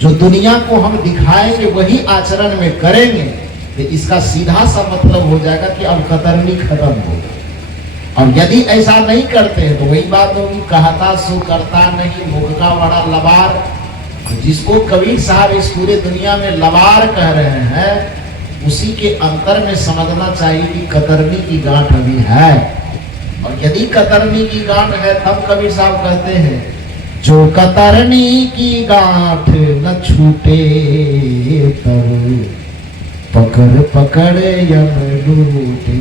जो दुनिया को हम दिखाएंगे वही आचरण में करेंगे, तो इसका सीधा सा मतलब हो जाएगा कि अब कतरनी खत्म होगा। और यदि ऐसा नहीं करते हैं तो वही बात होगी, कहता सो करता नहीं, मुख का बड़ा लबार। जिसको कबीर साहब इस पूरे दुनिया में लबार कह रहे हैं, उसी के अंतर में समझना चाहिए कि कतरनी की गांठ अभी है। और यदि कतरनी की गांठ है तब कबीर साहब कहते हैं, जो कतरनी की गांठ न छूटे तब पकड़ पकड़ यम लूटे।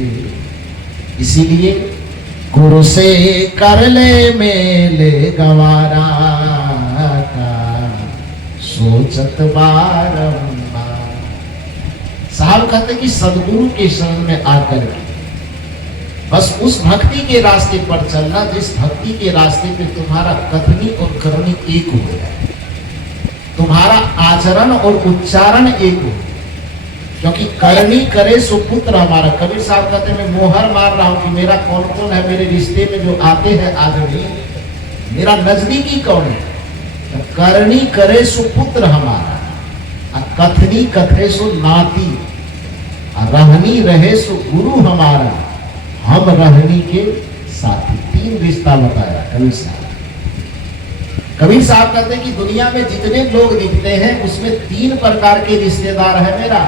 इसीलिए गुरु से कर ले मेले गवारा का, सोचत बारंबार। साहब कहते कि सदगुरु के शरण में आकर के बस उस भक्ति के रास्ते पर चलना जिस भक्ति के रास्ते पे तुम्हारा कथनी और करनी एक हो जाए, तुम्हारा आचरण और उच्चारण एक हो। क्योंकि करनी करे सो पुत्र हमारा। कबीर साहब कहते हैं, मैं मोहर मार रहा हूं कि मेरा कौन कौन है, मेरे रिश्ते में जो आते हैं आदमी, मेरा नजदीकी कौन है। तो करनी करे सो पुत्र हमारा, और कथनी कथे सो नाती, और रहनी रहे सो गुरु हमारा, हम रहनी के साथी। तीन रिश्ता बताया कबीर साहब। कबीर साहब कहते हैं कि दुनिया में जितने लोग दिखते हैं उसमें तीन प्रकार के रिश्तेदार है मेरा।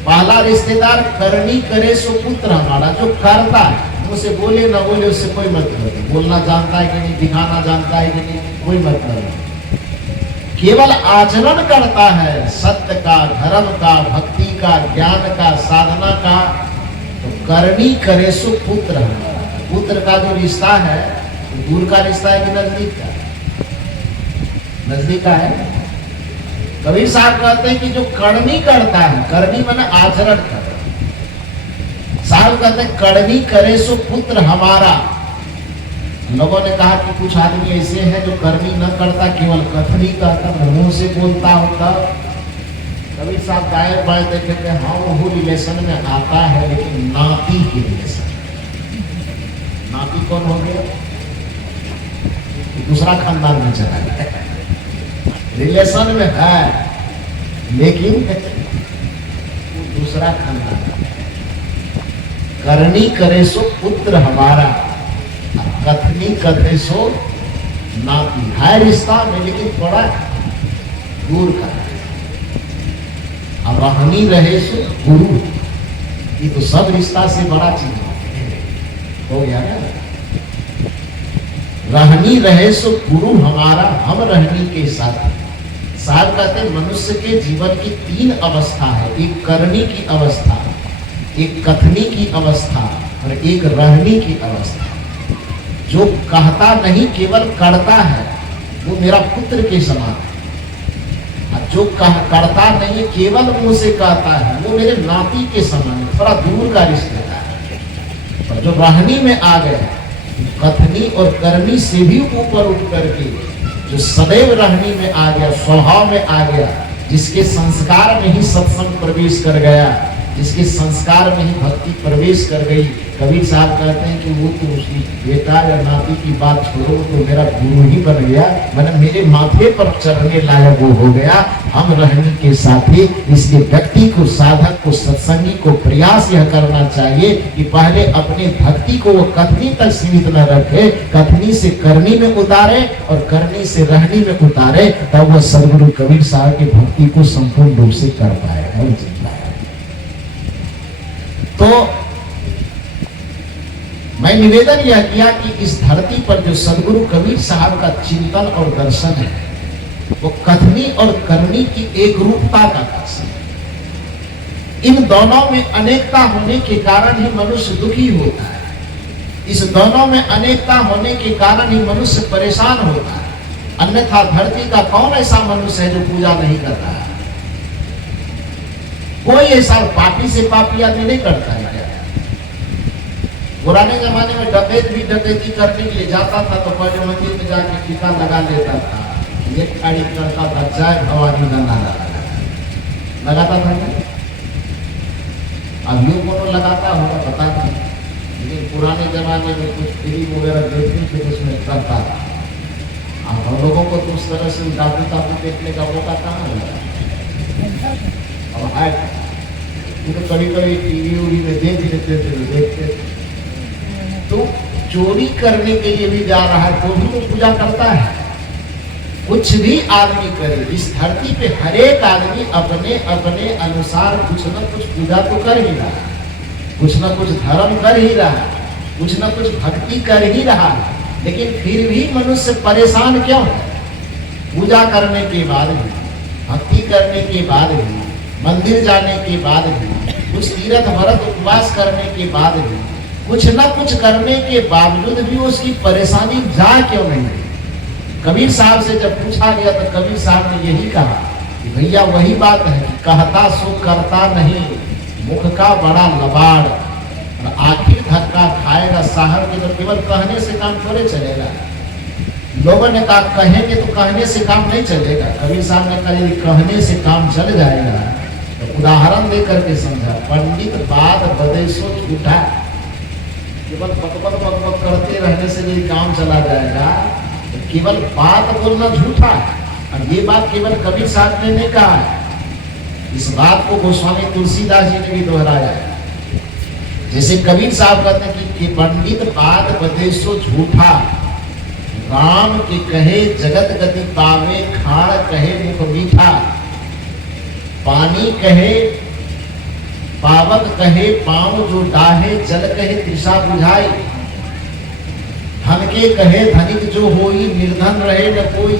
पहला रिश्तेदार करनी करे सो पुत्र हमारा, जो करता है, उसे बोले ना बोले उससे कोई मतलब नहीं, बोलना जानता है कि नहीं, दिखाना जानता है कि नहीं, कोई मतलब नहीं। केवल आचरण करता है सत्य का, धर्म का, भक्ति का, ज्ञान का, साधना का, तो करनी करे सो पुत्र हमारा। पुत्र का जो रिश्ता है दूर का रिश्ता है कि नजदीक का? नजदीक का है। कबीर साहब कहते हैं कि जो करनी करता है, करनी माने आचरण करता है। साहब कहते हैं करनी करे सो पुत्र हमारा। लोगों ने कहा कि कुछ आदमी ऐसे हैं जो करनी न करता, केवल कथनी करता, मुंह से बोलता होता। कबीर साहब दाएं बाएं देखेंगे, हाँ वो रिलेशन में आता है, लेकिन नाती के रिलेशन। नाती कौन हो गया? दूसरा खानदान में चला गया, रिलेशन में है लेकिन वो दूसरा खानदान। करनी करे सो पुत्र हमारा, कथनी कथे सो नाती। है रिश्ता में लेकिन थोड़ा दूर का। अब रहनी रहे सो गुरु, ये तो सब रिश्ता से बड़ा चीज हो गया ना। रहनी रहे सो गुरु हमारा, हम रहनी के साथ। साहब कहते हैं मनुष्य के जीवन की तीन अवस्था है, एक करनी की अवस्था, एक कथनी की अवस्था और एक रहनी की अवस्था। जो कहता नहीं केवल करता है वो मेरा पुत्र के समान है, और जो करता नहीं केवल मुंह से कहता है वो मेरे नाती के समान है, थोड़ा दूर का रिश्तेदार है। और जो रहनी में आ गया, कथनी और करनी से भी ऊपर उठ करके जो सदैव रहनी में आ गया, स्वभाव में आ गया, जिसके संस्कार में ही सत्संग प्रवेश कर गया, जिसके संस्कार में ही भक्ति प्रवेश कर गई। कबीर साहब कहते हैं कि वो तो उसकी बेटा या नाती की बात छोड़ो, तो मेरा गुरु ही बन गया, मैंने मेरे माथे पर चढ़ने लायक वो हो गया। हम रहने के साथी, इसलिए व्यक्ति को, साधक को, सत्संगी को प्रयास यह करना चाहिए कि पहले अपने भक्ति को वो कथनी तक सीमित न रखे, कथनी से करनी में उतारे और करनी से रहनी में उतारे, तब वह सदगुरु कबीर साहब की भक्ति को संपूर्ण रूप से कर पाएगा। तो मैं निवेदन यह किया कि इस धरती पर जो सदगुरु कबीर साहब का चिंतन और दर्शन है वो कथनी और करनी की एक रूपता का दर्शन है। इन दोनों में अनेकता होने के कारण ही मनुष्य दुखी होता है, इस दोनों में अनेकता होने के कारण ही मनुष्य परेशान होता है। अन्यथा धरती का कौन ऐसा मनुष्य है जो पूजा नहीं कर रहा है? कोई ऐसा पापी से पापी आदमी नहीं करता है। पुराने जमाने में डकैत भी डकैती करने के लिए जाता था तो पहले मंदिर में जाके टीका लगा लेता था, एक खड़ी करता था, जय भवानी का नारा लगाता था। अब यूं कोनो लगाता होगा पता नहीं, लेकिन पुराने जमाने में कुछ फिल्म वगैरह देखते थे उसमें करता था। हम लोगों को तो उस तरह से टापू टापू देखने का मौका कहाँ मिला। अब है तो कभी कभी टीवी उवी में देख लेते थे तो देखते तो चोरी करने के लिए भी जा रहा है तो भी तो पूजा करता है। कुछ भी आदमी करे, इस धरती पे हर एक आदमी अपने अपने अनुसार कुछ न कुछ पूजा तो कर ही रहा है, कुछ न कुछ धर्म कर ही रहा है, कुछ न कुछ भक्ति कर ही रहा है, लेकिन फिर भी मनुष्य परेशान क्यों है? पूजा करने के बाद भी, भक्ति करने के बाद भी, मंदिर जाने के बाद भी, कुछ तीर्थ व्रत उपवास करने के बाद भी, कुछ न कुछ करने के बावजूद भी उसकी परेशानी जा क्यों नहीं? कबीर साहब से जब पूछा गया तो कबीर साहब ने यही कहा कि भैया वही बात है कि कहता सो करता नहीं, मुख का बड़ा लबाड़, और आखिर धक्का खाएगा साहब के। तो केवल कहने से काम थोड़े चलेगा। लोगों ने कहा कहेंगे तो कहने से काम नहीं चलेगा। कबीर साहब ने कहा यदि कहने से काम चल जाएगा तो उदाहरण देकर के समझा। पंडित बात बदेशो झूठा, केवल बकबक बकबक करते रहने से यदि काम चला जाएगा तो केवल बात बोलना झूठा है। और ये बात केवल कबीर साहब ने नहीं कहा है, इस बात को गोस्वामी तुलसीदास जी ने भी दोहराया है। जैसे कबीर साहब कहते हैं कि पंडित बात बदेशो झूठा, राम के कहे जगत गति पावे, खाण कहे मुख मीठा, पानी कहे पावक कहे पाँव जो डाहे, जल कहे तृषा बुझाई, धन के कहे धनिक जो होई, निर्धन रहे न कोई।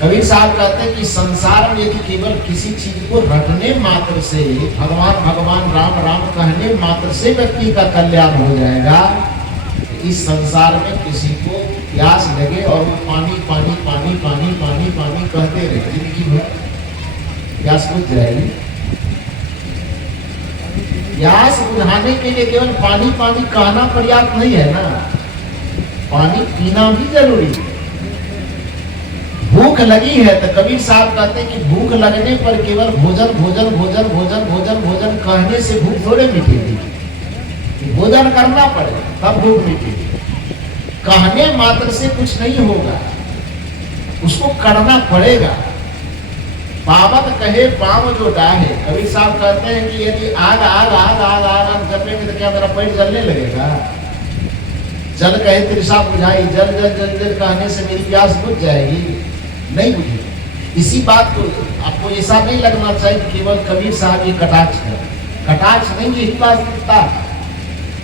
कबीर साहब कहते हैं कि संसार में यदि केवल किसी चीज को रटने मात्र से, भगवान भगवान राम राम कहने मात्र से व्यक्ति का कल्याण हो जाएगा, इस संसार में किसी को प्यास लगे और वो पानी पानी पानी पानी पानी पानी कहते रहे, जिंदगी भर प्यास बुझ जाएगी। प्यास बुझाने के लिए केवल पानी पानी कहना पर्याप्त नहीं है ना, पानी पीना भी जरूरी है। भूख लगी है तो कबीर साहब कहते हैं कि भूख लगने पर केवल भोजन भोजन भोजन भोजन भोजन भोजन कहने से भूख थोड़े मिटेगी, भोजन करना पड़ेगा तब भूख मिटेगी। कहने मात्र से कुछ नहीं होगा, उसको करना पड़ेगा। पावक कहे पाँव जो डाहे, कबीर साहब कहते हैं कि यदि आग आग आग आग आग जपेंगे तो क्या मेरा पेट जलने लगेगा? जल कहे तृषा बुझाई, जल जल जल जल कहने से मेरी प्यास बुझ जाएगी? नहीं बुझेगी। इसी बात को आपको ऐसा नहीं लगना चाहिए कि केवल कबीर साहब की कटाक्ष है, कटाक्ष नहीं, यही वास्तविकता।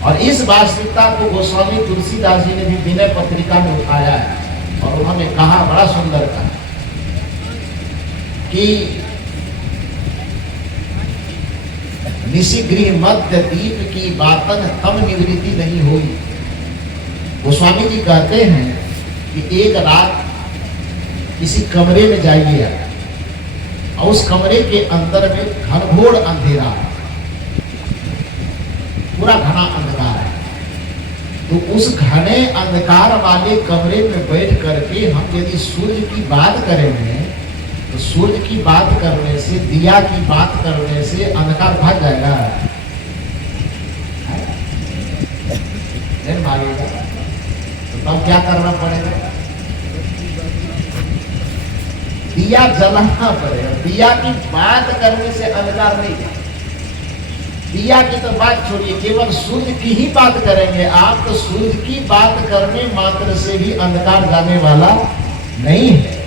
और इस वास्तविकता को गोस्वामी तुलसीदास जी ने भी विनय पत्रिका में उठाया है और उन्होंने कहा, बड़ा सुंदर कहा कि निशिगृह मध्य दीप की बातन तम निवृत्ति नहीं हुई। गोस्वामी जी कहते हैं कि एक रात किसी कमरे में जाइए और उस कमरे के अंदर में घनघोर अंधेरा है, पूरा घना अंधकार है। तो उस घने अंधकार वाले कमरे में बैठ करके हम यदि सूर्य की बात करेंगे तो सूर्य की बात करने से, दिया की बात करने से अंधकार भाग जाएगा, नहीं भागेगा। तो तब क्या करना पड़ेगा? दिया जलाना पड़ेगा। दिया की बात करने से अंधकार नहीं जाएगा। दिया की तो बात छोड़िए, केवल सूर्य की ही बात करेंगे आप तो सूर्य की बात करने मात्र से भी अंधकार जाने वाला नहीं है।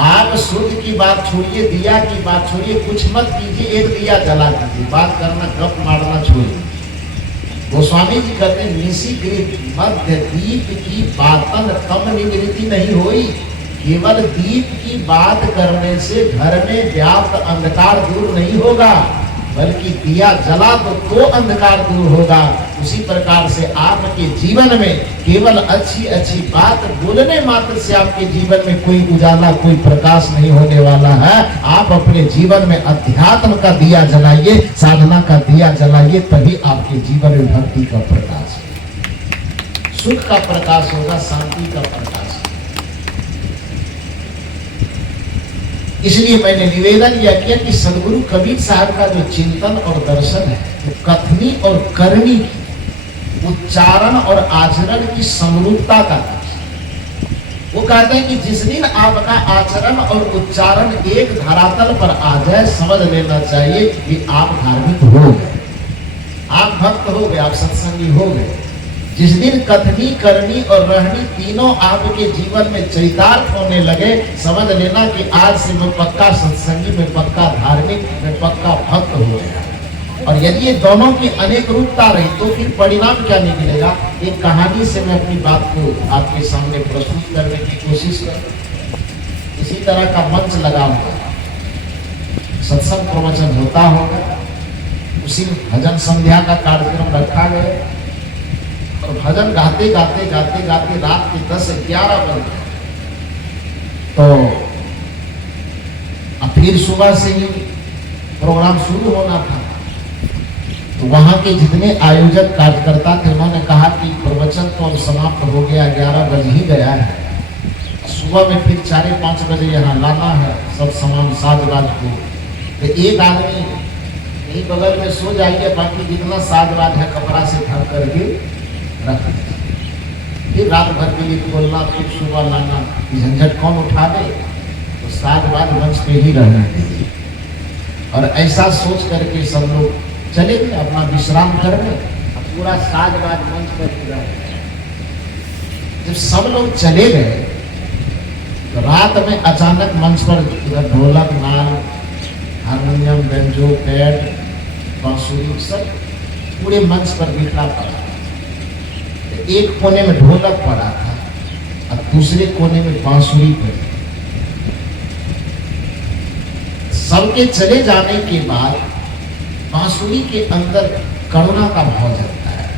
आप सूर्य की बात छोड़िए, दिया की बात छोड़िए, कुछ मत कीजिए, एक दिया जला दीजिए, बात करना गप मारना छोड़िए। गोस्वामी जी कहते हैं निशिगृह मध्य दीप की बातन तम निवृत्ति नहीं हुई। केवल दीप की बात करने से घर में व्याप्त अंधकार दूर नहीं होगा, बल्कि दिया जला तो अंधकार दूर होगा। उसी प्रकार से आपके जीवन में केवल अच्छी अच्छी बात बोलने मात्र से आपके जीवन में कोई उजाला, कोई प्रकाश नहीं होने वाला है। आप अपने जीवन में अध्यात्म का दिया जलाइए, साधना का दिया जलाइए, तभी आपके जीवन में भक्ति का प्रकाश, सुख का प्रकाश होगा, शांति का प्रकाश। इसलिए मैंने निवेदन यह किया कि सदगुरु कबीर साहब का जो चिंतन और दर्शन है वो कथनी और करनी की, उच्चारण और आचरण की समरूपता का, वो वो कहते हैं कि जिस दिन आपका आचरण और उच्चारण एक धरातल पर आ जाए, समझ लेना चाहिए कि आप धार्मिक हो गए, आप भक्त हो गए, आप सत्संगी हो गए। जिस दिन कथनी करनी और रहनी तीनों आपके जीवन में चरितार्थ होने लगे, समझ लेना कि आज से मैं पक्का सत्संगी, मैं पक्का धार्मिक, मैं पक्का भक्त हो गया। और यदि ये दोनों की अनेक रूपता रही तो फिर परिणाम क्या निकलेगा? एक कहानी से मैं अपनी बात को आपके सामने प्रस्तुत करने की कोशिश करूं। इसी तरह का मंच लगा हुआ, सत्संग प्रवचन होता होगा, उसी भजन संध्या का कार्यक्रम रखा गया और भजन गाते गाते गाते गाते रात के 10-11 बजे तो फिर सुबह से ही प्रोग्राम शुरू होना था। तो वहां के जितने आयोजक कार्यकर्ता थे उन्होंने कहा कि प्रवचन तो अब समाप्त हो गया, 11 बज ही गया है, सुबह में फिर 4-5 बजे यहाँ लाना है सब सामान साज-बाज को। तो एक आदमी यही बगल में सो जाइए, बाकी जितना साज-बाज है कपड़ा से ढक करके रख दीजिए। फिर रात भर के लिए खोलना, फिर सुबह लाना, झंझट कौन उठा दे? तो साज-बाज मंच पे ही रहना दीजिए। और ऐसा सोच करके सब लोग चले गए अपना विश्राम करने, पूरा साज-बाज मंच पर पूरा। जब सब लोग चले गए तो रात में अचानक मंच पर ढोलक, नाल, हारमोनियम, बेंजो, पैड, बांसुरी सब पूरे मंच पर बिखरा पड़ा। एक कोने में ढोलक पड़ा था और दूसरे कोने में बांसुरी पड़ी। सबके चले जाने के बाद बांसुरी के अंदर करुणा का भाव जगता है।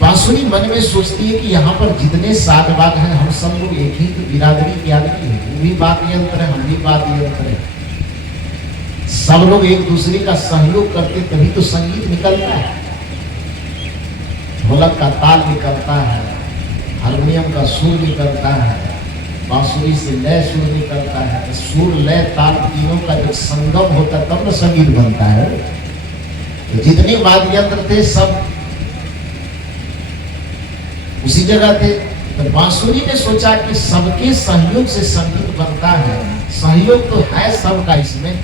बांसुरी मन में सोचती है कि यहाँ पर जितने साज-बाज हैं हम सब लोग एक ही बिरादरी के आदमी हैं, वो भी वाद्य यंत्र है, हम भी वाद्य यंत्र है। सब लोग एक दूसरे का सहयोग करते तभी तो संगीत निकलता है। ढोलक का ताल निकलता है, हारमोनियम का सुर निकलता है, बांसुरी से लय सुर निकलता है। तो सुर, लय, ताल तीनों का जब संगम होता है तब तो संगीत बनता है। तो जितने वाद्य यंत्र थे सब उसी जगह थे। तो बांसुरी ने सोचा कि सबके सहयोग से संगीत बनता है, सहयोग तो है सबका इसमें।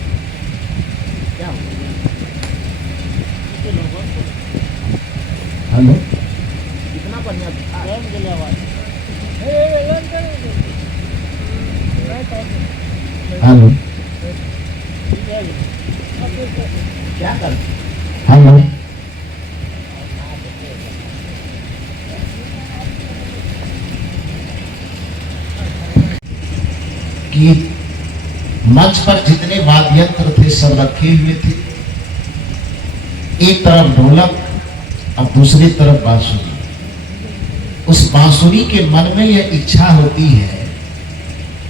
हेलो, कितना बढ़िया हेलो, क्या कर? हेलो, कि मंच पर जितने वाद्य यंत्र थे सब रखे हुए थे, एक तरफ ढोलक और दूसरी तरफ बांसुरी। उस बांसुरी के मन में यह इच्छा होती है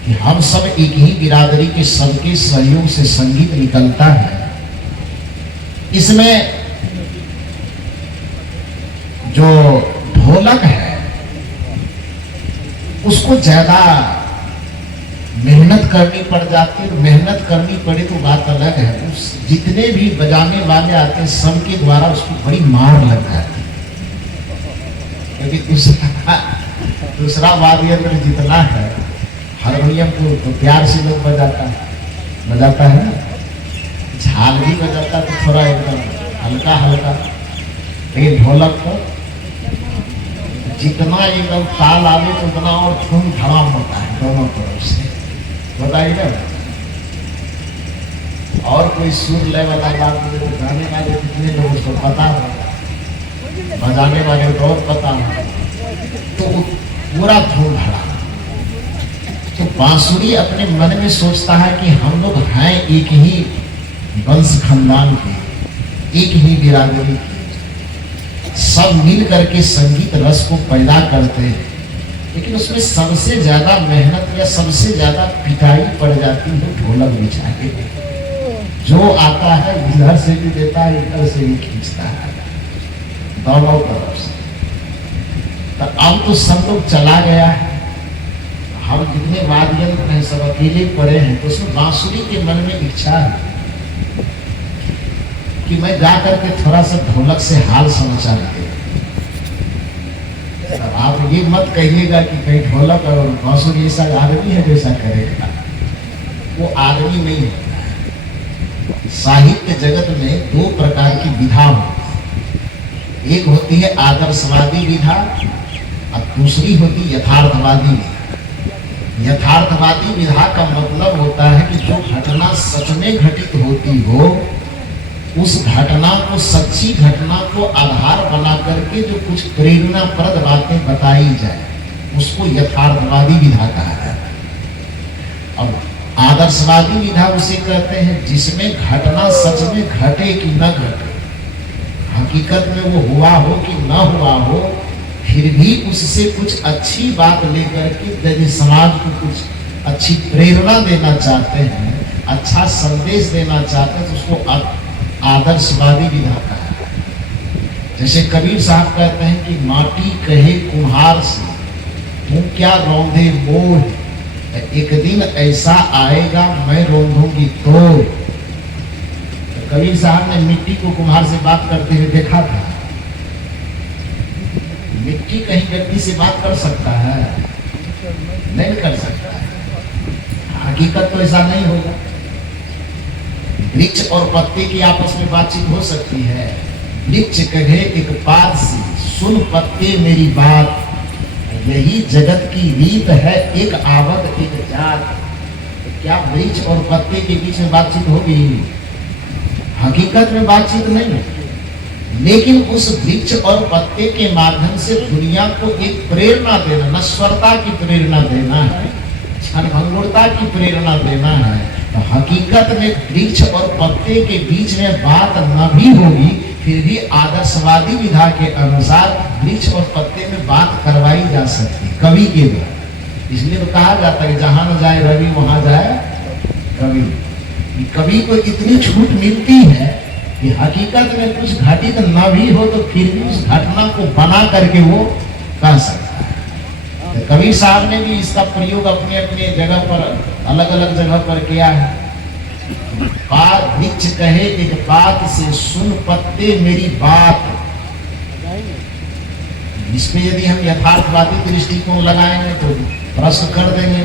कि हम सब एक ही बिरादरी के, सबके सहयोग से संगीत निकलता है। इसमें जो ढोलक है उसको ज्यादा मेहनत करनी पड़ जाती है। मेहनत करनी पड़े तो बात अलग है, उस जितने भी बजाने वाले आते हैं सबके द्वारा उसको बड़ी मार लग जाती है, क्योंकि दूसरा वाद्य यंत्र जितना है, हारमोनियम को तो प्यार से लोग बजाता है ना, झाल भी बजाता तो थोड़ा एकदम हल्का हल्का, लेकिन ढोलक को जितना एकदम ताल आवे तो उतना और धूम धड़ाम होता है दोनों तरफ से। बताइए ना, और कोई सुर लय वाला बात गाने वाले कितने लोग उसको पता है, बजाने वाले को और पता है, तो पूरा धूम धड़ाम। तो बांसुरी अपने मन में सोचता है कि हम लोग हैं एक ही वंश खानदान के, एक ही बिरादरी के, सब मिल करके संगीत रस को पैदा करते हैं। लेकिन उसमें सबसे ज्यादा मेहनत या सबसे ज्यादा पिटाई पड़ जाती है ढोलक बिछा के। जो आता है इधर से भी देता है, इधर से भी खींचता है, दोनों तरफ से। तो अब तो सब लोग चला गया है, हम जितने वाद्य यंत्र हैं सब अकेले पड़े हैं। तो उसमें बांसुरी के मन में इच्छा है कि मैं जा करके थोड़ा सा ढोलक से हाल समाचार दे। आप ये मत कहिएगा कि कहीं ढोलक और बांसुरी ऐसा आदमी है जैसा करेगा, वो आदमी नहीं है। साहित्य जगत में दो प्रकार की विधा होती है, एक होती है आदर्शवादी विधा और दूसरी होती यथार्थवादी विधा। यथार्थवादी विधा का मतलब होता है कि जो घटना सच में घटित होती हो, उस घटना को, सच्ची घटना को आधार बना करके जो कुछ प्रेरणाप्रद बातें बताई जाए, उसको यथार्थवादी विधा कहा जाता है। और आदर्शवादी विधा उसे कहते हैं जिसमें घटना सच में घटे कि न घटे, हकीकत में वो हुआ हो कि न हुआ हो, फिर भी उससे कुछ अच्छी बात लेकर के यदि समाज को कुछ अच्छी प्रेरणा देना चाहते हैं, अच्छा संदेश देना चाहते हैं, तो उसको आदर्शवादी विधा कहा है। जैसे कबीर साहब कहते हैं कि माटी कहे कुम्हार से तू क्या रौंदे मोह, एक दिन ऐसा आएगा मैं रौंदूंगी तो। कबीर साहब ने मिट्टी को कुम्हार से बात करते हुए देखा था। मिट्टी कहीं व्यक्ति से बात कर सकता है? नहीं कर सकता है। हकीकत तो ऐसा नहीं होगा। वृक्ष और पत्ते की आपस में बातचीत हो सकती है। वृक्ष कहे एक बात से सुन पत्ते मेरी बात, यही जगत की रीत है एक आवत एक जात। क्या वृक्ष और पत्ते के बीच में बातचीत होगी? हकीकत में बातचीत नहीं, लेकिन उस वृक्ष और पत्ते के माध्यम से दुनिया को एक प्रेरणा देना, नश्वरता की प्रेरणा देना है, क्षणभंगुरता की प्रेरणा देना है। तो हकीकत में वृक्ष और पत्ते के बीच में बात न भी होगी, फिर भी आदर्शवादी विधा के अनुसार वृक्ष और पत्ते में बात करवाई जा सकती कवि के द्वारा। इसलिए तो कहा जाता है जहां न जाए रवि वहां जाए कवि। कवि को इतनी छूट मिलती है कि हकीकत में कुछ घटित न भी हो तो फिर भी उस घटना को बना करके वो कह सकता है। तो कबीर साहब ने भी इसका प्रयोग अपने अपने जगह पर, अलग अलग जगह पर किया है। बात वृक्ष कहे एक बात से सुन पत्ते मेरी बात। इसमें यदि हम यथार्थवादी दृष्टिकोण लगाएंगे तो प्रश्न कर देंगे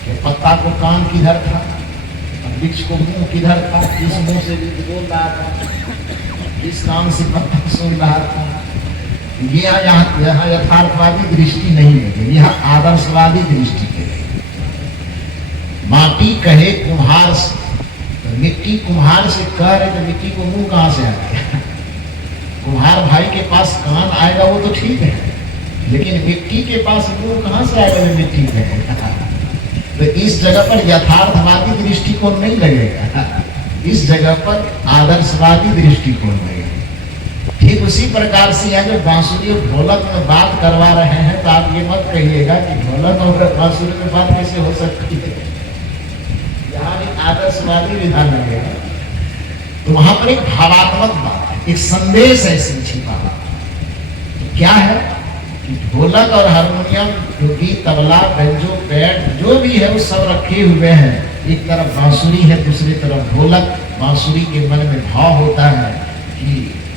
कि पत्ता को कान किधर था, वृक्ष को मुंह किधर था, किस मुंह से बोल रहा था, किस कान से पत्ता सुन रहा था। ये यहाँ यथार्थवादी दृष्टि नहीं है, यह आदर्शवादी दृष्टि है। माटी कहे कुम्हार से, तो मिट्टी कुम्हार से कह रहे तो मिट्टी को मुंह कहाँ से आएगा? कुम्हार भाई के पास कान आएगा वो तो ठीक है, लेकिन मिट्टी के पास मुंह कहाँ से आएगा? मिट्टी कहेगा। तो इस जगह पर यथार्थवादी दृष्टिकोण नहीं लगेगा, इस जगह पर आदर्शवादी दृष्टिकोण लगेगा। ठीक उसी प्रकार से यहाँ जो बांसुरी और ढोलक में बात करवा रहे हैं, तो आप ये मत कहिएगा कि ढोलक और बांसुरी में बात कैसे हो सकती है। यहाँ भी आदर्शवादी विधान लगेगा। तो वहां पर एक भावात्मक बात, एक संदेश है इसमें छिपा। क्या है कि ढोलक और हारमोनियम, डुगी, तबला, बेंजो, पैड जो भी है वो सब रखे हुए हैं। एक तरफ बांसुरी है, दूसरी तरफ ढोलक। बांसुरी के मन में भाव होता है कि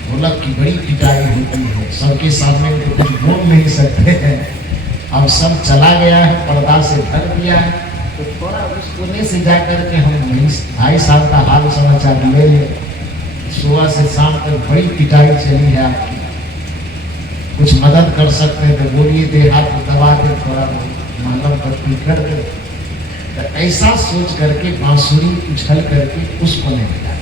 ढोलक की बड़ी पिटाई होती है, सबके सामने में तो कुछ बोल नहीं सकते हैं। अब सब चला गया है, पर्दा से ढक दिया है, तो थोड़ा उस कोने से जाकर के हम 2.5 साल का हाल समाचार ले लें। सुबह से शाम तक बड़ी पिटाई चली है आपकी, कुछ मदद कर सकते हैं तो बोलिए, दे हाथ दबा के थोड़ा मालम पत्ती कर दे। तो ऐसा सोच करके बांसुरी उछल करके उस कोने में जाता है।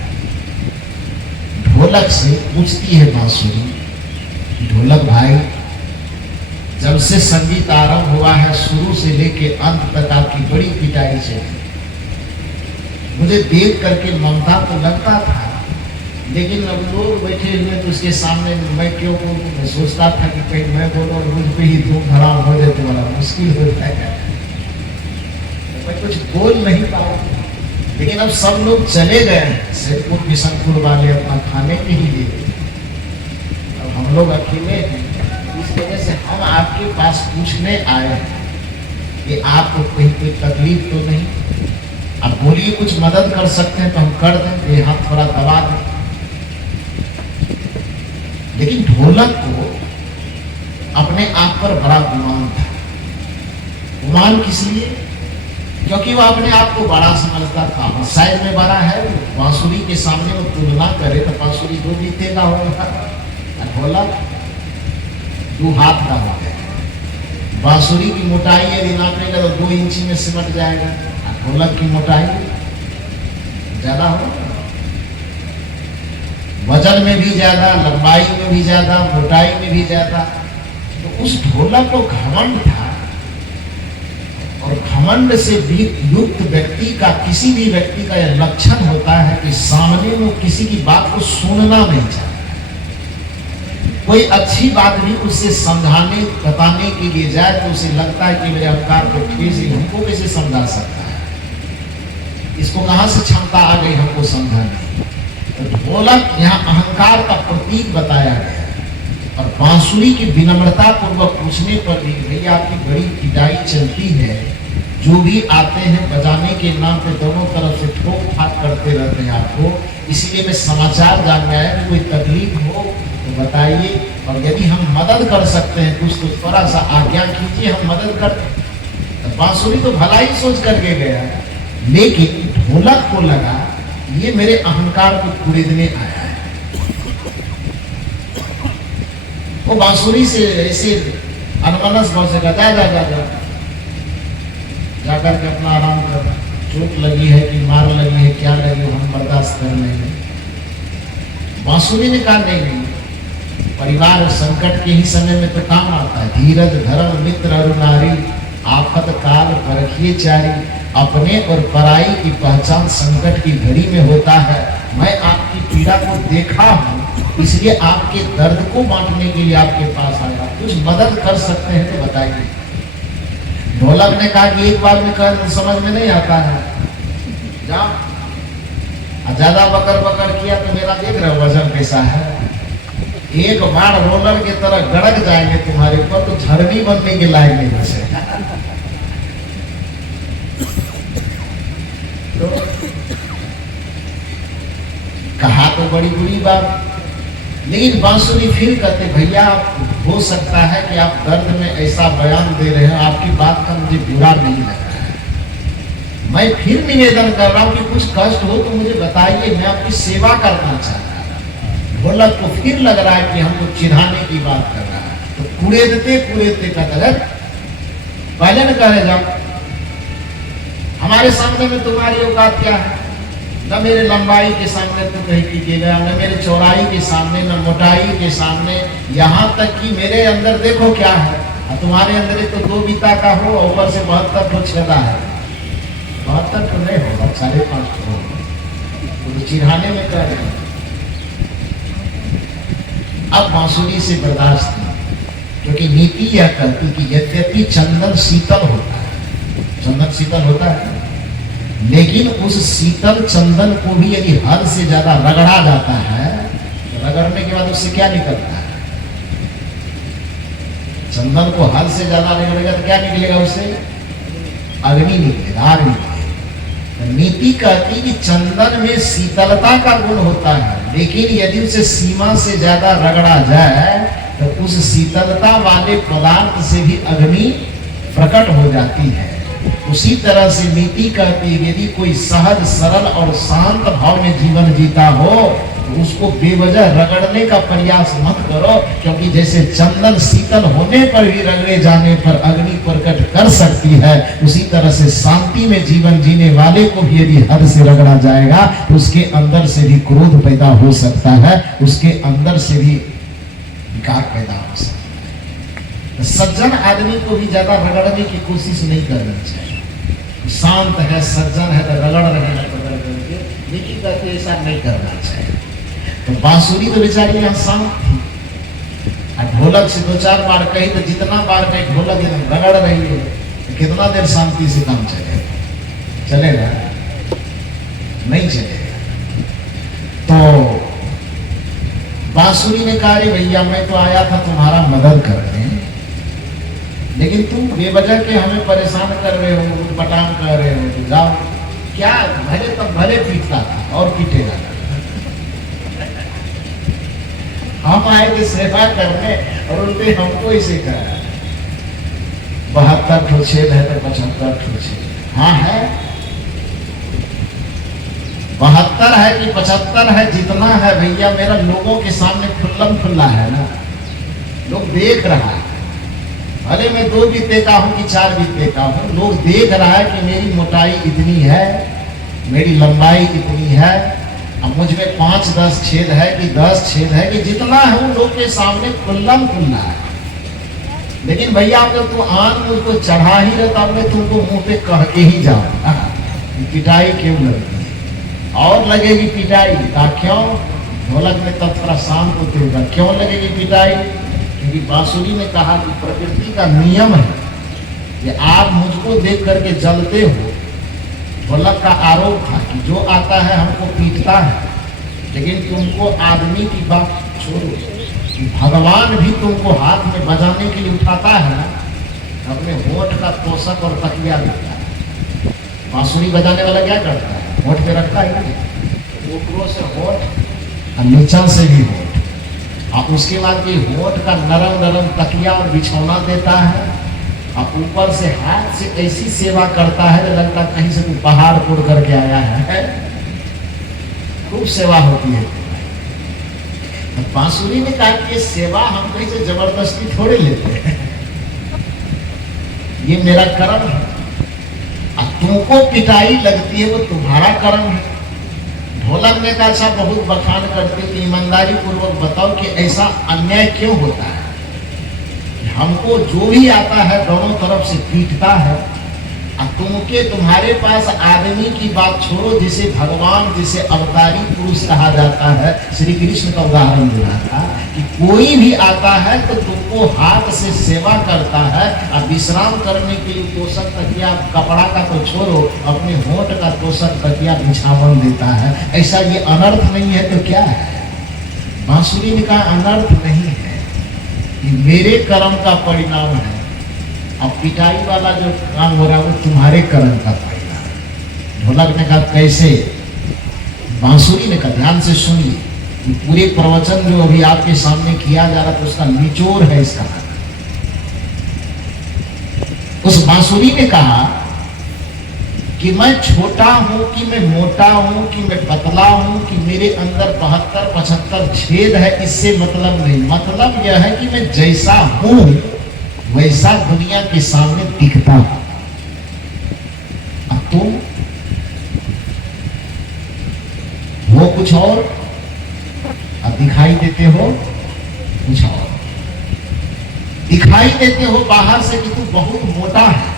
ढोलक से पूछती है बांसुरी, ढोलक भाई जब से संगीत आरंभ हुआ है, शुरू से लेके अंत तक आपकी बड़ी पिटाई चली। मुझे देख करके ममता तो लगता था, लेकिन अब लोग बैठे हुए तो उसके सामने मैं क्यों बोलूं? मैं सोचता था कि कहीं मैं बोलूं और मुझ पे ही धूम धड़ाम हो जाए तो बड़ा मुश्किल होता है। मैं कुछ बोल नहीं पाऊँ, लेकिन अब सब लोग चले गए, सैदपुर किशनपुर वाले अपना खाने के लिए, अब हम लोग अकेले हैं। इस वजह से हम आपके पास पूछने आए हैं कि आपको कहीं कोई तकलीफ तो नहीं? आप बोलिए, कुछ मदद कर सकते हैं तो हम कर दें, ये हाथ थोड़ा दबा दें। लेकिन ढोलक को अपने आप पर बड़ा गुमान था। गुमान किस लिए? क्योंकि वो अपने आप को बड़ा समझता था, साइज में बड़ा है। बांसुरी के सामने वो तुलना करे तो बांसुरी 2 बीते का होगा, ढोलक 2 हाथ का होगा। बांसुरी की मोटाई यदि नापेगा तो 2 इंची में सिमट जाएगा, ढोलक की मोटाई ज्यादा होगा, वजन में भी ज्यादा, लंबाई में भी ज्यादा, मोटाई में भी ज्यादा। तो उस ढोलक को घमंड था, और घमंड से भी युक्त व्यक्ति का, किसी भी व्यक्ति का यह लक्षण होता है कि सामने में किसी की बात को सुनना नहीं चाहता। कोई अच्छी बात भी उससे समझाने बताने के लिए जाए तो उसे लगता है कि मेरे अहंकार को ठेस ही हमको कैसे समझा सकता है, इसको कहां से क्षमता आ गई हमको समझाने। तो ढोलक यहाँ अहंकार का प्रतीक बताया गया। और बांसुरी की विनम्रता पूर्वक पूछने पर भी, भैया आपकी बड़ी पिटाई चलती है, जो भी आते हैं बजाने के नाम पे दोनों तरफ से ठोक ठाक करते रहते हैं आपको, इसलिए मैं समाचार जानने आया कि कोई तकलीफ हो तो बताइए, और यदि हम मदद कर सकते हैं कुछ तो थोड़ा सा आज्ञा कीजिए, हम मदद कर। तो बांसुरी तो भला ही सोच करके गया, लेकिन ढोलक को लगा ये मेरे अहंकार को कुरेदने आया है। वो बांसुरी से ऐसे अनमनस भाव से जा जाकर के अपना आराम कर, चोट लगी है कि मार लगी है, क्या लगी हो, हम बर्दाश्त कर लेंगे। बांसुरी ने कहा नहीं, परिवार संकट के ही समय में तो काम आता है। धीरज धर्म मित्र अरु नारी, आफत काल परखिए चारी। अपने और पराई की पहचान संकट की घड़ी में होता है। मैं आपकी पीड़ा को देखा हूँ, इसलिए आपके दर्द को बांटने के लिए आपके पास आया। कुछ मदद कर सकते हैं तो बताइए। ढोलक ने कहा कि एक बार में कर समझ में नहीं आता है, जाओ। ज्यादा बकर बकर किया तो मेरा देख रहे वजन कैसा है, एक बार रोलर की तरह गड़क जाएंगे तुम्हारे ऊपर तो झरनी बनने के लायक नहीं बचेगा। तो कहा तो बड़ी बुरी बात, लेकिन बांसुरी फिर कहते भैया हो सकता है कि आप दर्द में ऐसा बयान दे रहे हैं, आपकी बात का मुझे बुरा नहीं लग रहा है। मैं फिर निवेदन कर रहा हूं कि कुछ कष्ट हो तो मुझे बताइए, मैं आपकी सेवा करना चाहता हूं। ढोलक को फिर लग रहा है कि हमको चिढ़ाने की बात कर रहा है, तो कुरेदते कुरेदते कहता पहले न कहे जाओ, हमारे सामने में तुम्हारी औकात क्या है? न मेरे लंबाई के सामने तुम कहीं कीजिएगा, न मेरे चौड़ाई के सामने, न मोटाई के सामने, यहाँ तक कि मेरे अंदर देखो क्या है। तुम्हारे अंदर एक तो 2 बीता का हो, ऊपर से 72 तो छेदा है। 72 तो नहीं होगा, 5.5 तो होगा, तो चिढ़ाने में कर रहे हैं। अब बांसुरी से बर्दाश्त नहीं, क्योंकि नीति यह कहती कि यद्यपि चंदन शीतल होता है, चंदन शीतल होता है, लेकिन उस शीतल चंदन को भी यदि हद से ज्यादा रगड़ा जाता है तो रगड़ने के बाद उससे क्या निकलता है? चंदन को हद से ज्यादा रगड़ेगा तो क्या निकलेगा? उससे अग्नि निकलेगा, आग निकलेगा। तो नीति कहती कि चंदन में शीतलता का गुण होता है, लेकिन यदि उसे सीमा से ज्यादा रगड़ा जाए तो उस शीतलता वाले पदार्थ से भी अग्नि प्रकट हो जाती है। उसी तरह से नीति कहती है यदि कोई सहज सरल और शांत भाव में जीवन जीता हो तो उसको बेवजह रगड़ने का प्रयास मत करो, क्योंकि जैसे चंदन शीतल होने पर भी रगड़े जाने पर अग्नि प्रकट कर सकती है, उसी तरह से शांति में जीवन जीने वाले को भी यदि हद से रगड़ा जाएगा तो उसके अंदर से भी क्रोध पैदा हो सकता है, उसके अंदर से भी विकार पैदा हो सकता है। सज्जन आदमी को भी ज्यादा रगड़ने की कोशिश नहीं करनी चाहिए। शांत है, सज्जन है तो रगड़ रहे हैं पकड़ करके, लेकिन कहते ऐसा नहीं करना चाहिए। तो बांसुरी तो बेचारी यहाँ शांत थी, ढोलक से 2-4 बार कही तो जितना बार कहीं ढोलक रगड़ रही है तो कितना देर शांति से काम चलेगा? चलेगा नहीं चलेगा। तो बांसुरी ने कहा भैया मैं तो आया था तुम्हारा मदद करने, लेकिन तुम बेवजह के हमें परेशान कर रहे हो, उटपटांग कर रहे हो, तो जाओ। क्या भले तब भले पीटता था और पीटेगा। हम आए थे सेवा करने और उल्टे हमको इसे करा। 72 ठो छेद है तो 75 ठो छेद। हाँ है 72 है कि 75 है, जितना है भैया मेरा लोगों के सामने खुल्लम खुल्ला है ना, लोग देख रहा है। भले मैं 2 बीते का हूं कि 4 बीते का हूं, लोग देख रहा है कि मेरी मोटाई इतनी है, मेरी लंबाई इतनी है, अब मुझ में 5-10 छेद है कि 10 छेद है कि जितना है उन लोग के सामने खुल्लम खुल्ला है। लेकिन भैया जब तू आन मुझको चढ़ा ही रहे तब मैं तुमको मुंह पे कह के ही जाऊंगा पिटाई क्यों लगती है, और लगेगी पिटाई का क्यों? ढोलक में तब थोड़ा शांत होते होगा, क्यों लगेगी पिटाई? क्योंकि बांसुरी ने कहा कि प्रकृति का नियम है कि आप मुझको देख करके जलते हो। ढोलक का आरोप था कि जो आता है हमको पीटता है, लेकिन तुमको आदमी की बात छोड़ो, भगवान भी तुमको हाथ में बजाने के लिए उठाता है ना, अपने होठ का तोषक और तकिया देता है। बांसुरी बजाने वाला क्या करता है? होठ पे रखता है, ऊपरों से होठ और नीचा से भी होठ, और उसके बाद ये होठ का नरम नरम तकिया और बिछौना देता है, और ऊपर से हाथ से ऐसी सेवा करता है तो लगता कहीं से तू पहाड़ तोड़ करके आया है। खूब सेवा होती है। बांसुरी ने कहा कि ये सेवा हम कहीं से जबरदस्ती थोड़े लेते हैं, ये मेरा कर्म है। अब तुमको पिटाई लगती है वो तुम्हारा कर्म है। ढोलक ने कहा अच्छा बहुत बखान करते कि ईमानदारी पूर्वक बताओ कि ऐसा अन्याय क्यों होता है, हमको जो भी आता है दोनों तरफ से पीटता है, और तुमके तुम्हारे पास आदमी की बात छोड़ो, जिसे भगवान जिसे अवतारी पुरुष कहा जाता है, श्री कृष्ण का उदाहरण दिया था कि कोई भी आता है तो तुमको हाथ से सेवा करता है, और विश्राम करने के लिए तोषक तकिया कपड़ा का तो छोड़ो अपने होठ का तोषक तकिया बिछावन देता है। ऐसा ये अनर्थ नहीं है तो क्या है? बांसुरी ने कहा अनर्थ नहीं है, मेरे कर्म का परिणाम है। अब पिटाई वाला जो काम हो रहा है वो तुम्हारे कर्म का परिणाम है। ढोलक ने कहा कैसे? बांसुरी ने कहा ध्यान से सुनिए, पूरे प्रवचन जो अभी आपके सामने किया जा रहा था उसका निचोड़ है इसका। उस बांसुरी ने कहा कि मैं छोटा हूं कि मैं मोटा हूं कि मैं पतला हूं कि मेरे अंदर 72-75 छेद है, इससे मतलब नहीं। मतलब यह है कि मैं जैसा हूं वैसा दुनिया के सामने दिखता हूं। अब तुम हो कुछ और, अब दिखाई देते हो कुछ और। दिखाई देते हो बाहर से कि तू बहुत मोटा है,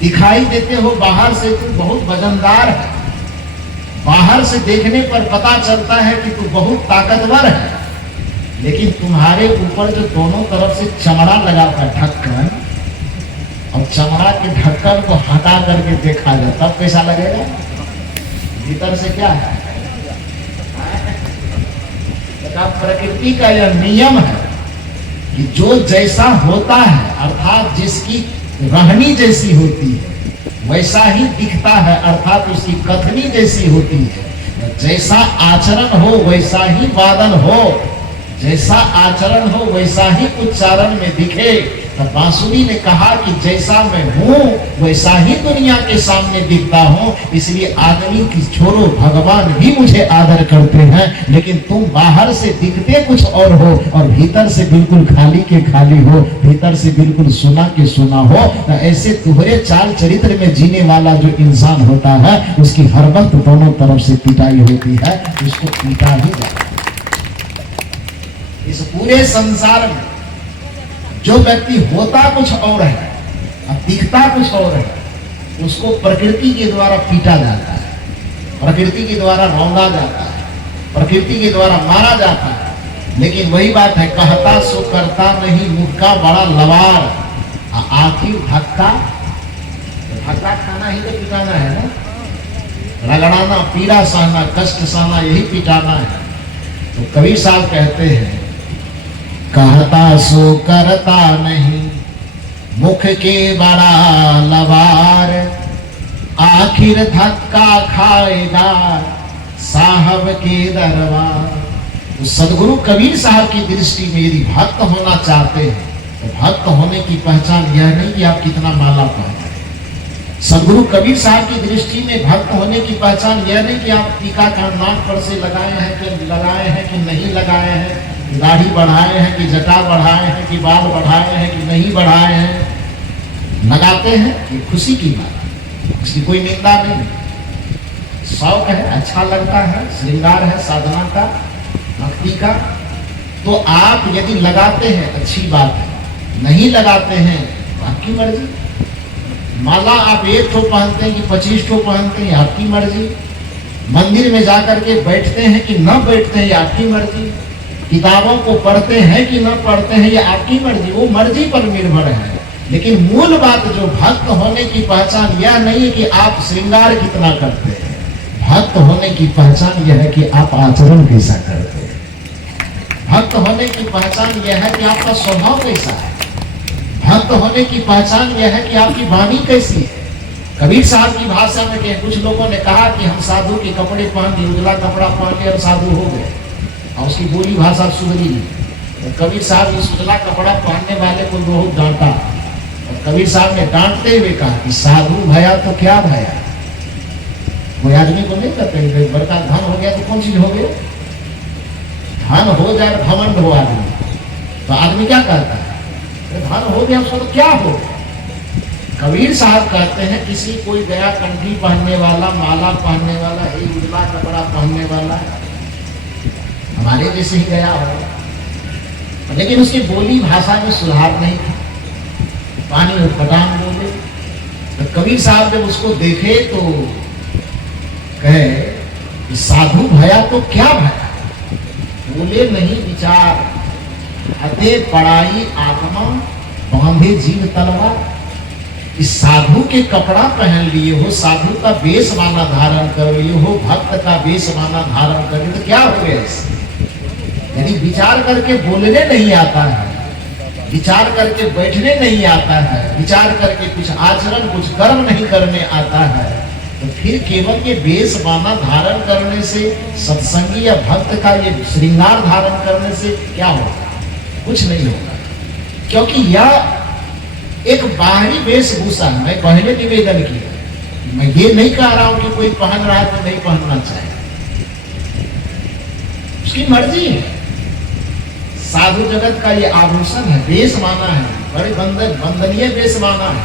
दिखाई देते हो बाहर से तू बहुत वजनदार है, बाहर से देखने पर पता चलता है कि तू बहुत ताकतवर है, लेकिन तुम्हारे ऊपर जो दोनों तरफ से चमड़ा लगा था ढक्कन, और चमड़ा के ढक्कन को हटा करके देखा जाए तब कैसा लगेगा? भीतर से क्या है? प्रकृति का यह नियम है कि जो जैसा होता है अर्थात जिसकी रहनी जैसी होती है वैसा ही दिखता है, अर्थात उसकी कथनी जैसी होती है। जैसा आचरण हो वैसा ही वादन हो, जैसा आचरण हो वैसा ही उच्चारण में दिखे। तो बांसुरी ने कहा कि जैसा मैं हूं वैसा ही दुनिया के सामने दिखता हूं, इसलिए आदमी की छोड़ो भगवान भी मुझे आदर करते हैं, लेकिन तुम बाहर से दिखते कुछ और हो और भीतर से बिल्कुल खाली के खाली हो, भीतर से बिल्कुल सुना के सुना हो। तो ऐसे तुहरे चाल चरित्र में जीने वाला जो इंसान होता है उसकी हर वक्त दोनों तरफ से पिटाई होती है, उसको पीटा ही जाता है। इस पूरे संसार में जो व्यक्ति होता कुछ और है और दिखता कुछ और है, उसको प्रकृति के द्वारा पीटा जाता है, प्रकृति के द्वारा रौंदा जाता है, प्रकृति के द्वारा मारा जाता है। लेकिन वही बात है, कहता सो करता नहीं, मुख का बड़ा लवार, आखिर धक्का धक्का खाना ही तो पिटाना है ना, रगड़ाना, पीड़ा सहना, कष्ट सहना, यही पिटाना है। तो कबीर साहब कहते हैं कहता सो करता नहीं, मुख के बड़ा लवार, आखिर धक्का खाएगा साहब के दरबार। तो सदगुरु कबीर साहब की दृष्टि में यदि भक्त होना चाहते हैं तो भक्त होने की पहचान यह नहीं कि आप कितना माला पहने। सदगुरु कबीर साहब की दृष्टि में भक्त होने की पहचान यह नहीं कि आप टीका का नाक पर से लगाए हैं कि नहीं लगाए हैं, दाढ़ी बढ़ाए हैं कि जटा बढ़ाए हैं कि बाल बढ़ाए हैं कि नहीं बढ़ाए हैं। लगाते हैं ये खुशी की बात, इसकी कोई निंदा नहीं। शौक है, अच्छा लगता है, श्रृंगार है साधना का, भक्ति का। तो आप यदि लगाते हैं अच्छी बात है, नहीं लगाते हैं तो आपकी मर्जी। माला आप 1 ठो पहनते हैं कि 25 ठो पहनते हैं, आपकी मर्जी। मंदिर में जाकर के बैठते हैं कि न बैठते हैं, ये आपकी मर्जी। किताबों को पढ़ते हैं कि न पढ़ते हैं, ये आपकी मर्जी। वो मर्जी पर निर्भर है। लेकिन मूल बात जो भक्त होने की पहचान यह नहीं है कि आप श्रृंगार कितना करते हैं। भक्त होने की पहचान यह है कि आप आचरण कैसा करते हैं। भक्त होने की पहचान यह है कि आपका स्वभाव कैसा है। भक्त होने की पहचान यह है कि आपकी वाणी कैसी है। कबीर साहब की भाषा में के कुछ लोगों ने कहा कि हम साधु के कपड़े पहन के, उजला कपड़ा पहन के और साधु हो गए, और उसकी बोली भाषा सुधरी नहीं। तो कबीर साहब इस उजला कपड़ा पहनने वाले को बहुत डांटा, और कबीर साहब ने डांटते हुए कहा कि साधु भया तो क्या भया। कोई आदमी को नहीं कहते बड़का धन हो गया तो कौन चीज हो गया। धन हो जाए घमंड हो आदमी, तो आदमी क्या कहता है, धन हो गया उसको तो क्या हो। कबीर साहब कहते हैं किसी कोई गया कंठी पहनने वाला, माला पहनने वाला, उजला कपड़ा पहनने वाला हमारे जैसे ही गया हो, लेकिन उसकी बोली भाषा में सुधार नहीं था, पानी और पटान बोले। तो कबीर साहब जब उसको देखे तो कहे साधु भया तो क्या भया। बोले नहीं विचार, हते पढ़ाई आत्मा, बांधे जीव तलवार। इस साधु के कपड़ा पहन लिए हो, साधु का वेश माना धारण कर लिए हो, भक्त का वेश माना धारण कर लिए, तो क्या हो गया इससे। यदि विचार करके बोलने नहीं आता है, विचार करके बैठने नहीं आता है, विचार करके कुछ आचरण कुछ कर्म नहीं करने आता है, तो फिर केवल ये वेश माना धारण करने से, सत्संगी या भक्त का ये श्रृंगार धारण करने से क्या होगा, कुछ नहीं होगा। क्योंकि यह एक बाहरी वेशभूषा है। मैं पहले निवेदन किया, मैं ये नहीं कह रहा हूं कि कोई पहन रहा है तो नहीं पहनना चाहिए, उसकी मर्जी है। साधु जगत का ये आभूषण है, वेश माना है, बड़े वंदनीय वेश माना है।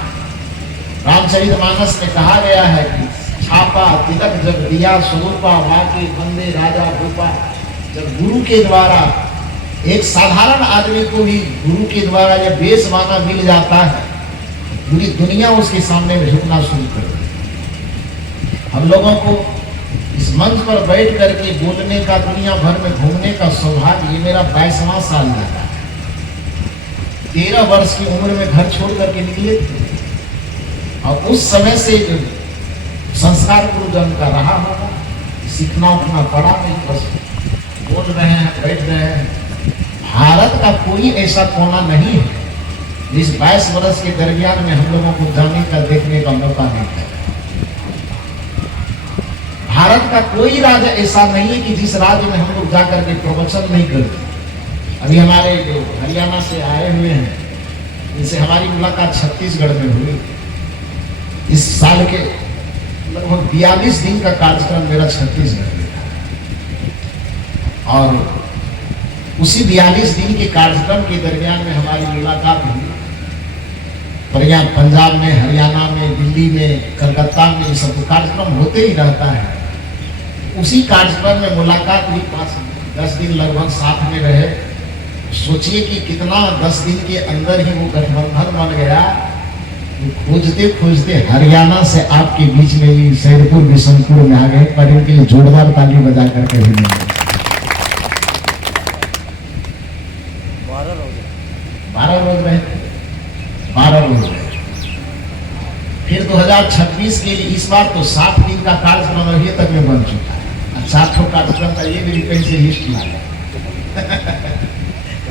रामचरितमानस में कहा गया है कि छापा तिलक जब दिया स्वरूपा, वाके बंदे राजा भूपा। जब गुरु के द्वारा एक साधारण आदमी को भी गुरु के द्वारा यह वेश माना मिल जाता है, पूरी दुनिया उसके सामने में झुकना शुरू कर देती। हम लोगों को इस मंच पर बैठ करके बोलने का, दुनिया भर में घूमने का सौभाग्य, ये मेरा 22वां साल लगा है। 13 वर्ष की उम्र में घर छोड़ करके निकले थे, और उस समय से जो संस्कार गुरुजन का रहा होगा, सीखना उठना पड़ा नहीं, बस बोल रहे हैं, बैठ रहे हैं। भारत का कोई ऐसा कोना नहीं है जिस 22 वर्ष के दरमियान में हम लोगों को जाने का, देखने का मौका नहीं है। भारत का कोई राज्य ऐसा नहीं है कि जिस राज्य में हम लोग जाकर के प्रवचन नहीं करते। अभी हमारे जो हरियाणा से आए हुए हैं, इनसे हमारी मुलाकात छत्तीसगढ़ में हुई। इस साल के लगभग 42 दिन का कार्यक्रम मेरा छत्तीसगढ़ में था, और उसी 42 दिन के कार्यक्रम के दरमियान में हमारी मुलाकात हुई। पर यहाँ पंजाब में, हरियाणा में, दिल्ली में, कलकत्ता में ये सब कार्यक्रम होते ही रहता है। उसी कार्यक्रम में मुलाकात हुई, 10 दिन लगभग साथ में रहे। सोचिए कि कितना 10 दिन के अंदर ही वो गठबंधन बन गया। खोजते खोजते हरियाणा से आपके बीच में ही सैदपुर बिशनपुर में आ गए। पर इनके लिए जोरदार ताली बजा करके भी नहीं। 12 रोज रहे, 12 रोज रहे। फिर 2026 के लिए इस बार तो 7 दिन का कार्यक्रम अभी तक में बन चुका है। 7 कार्यक्रम का ये भी कहीं से लिस्ट लाया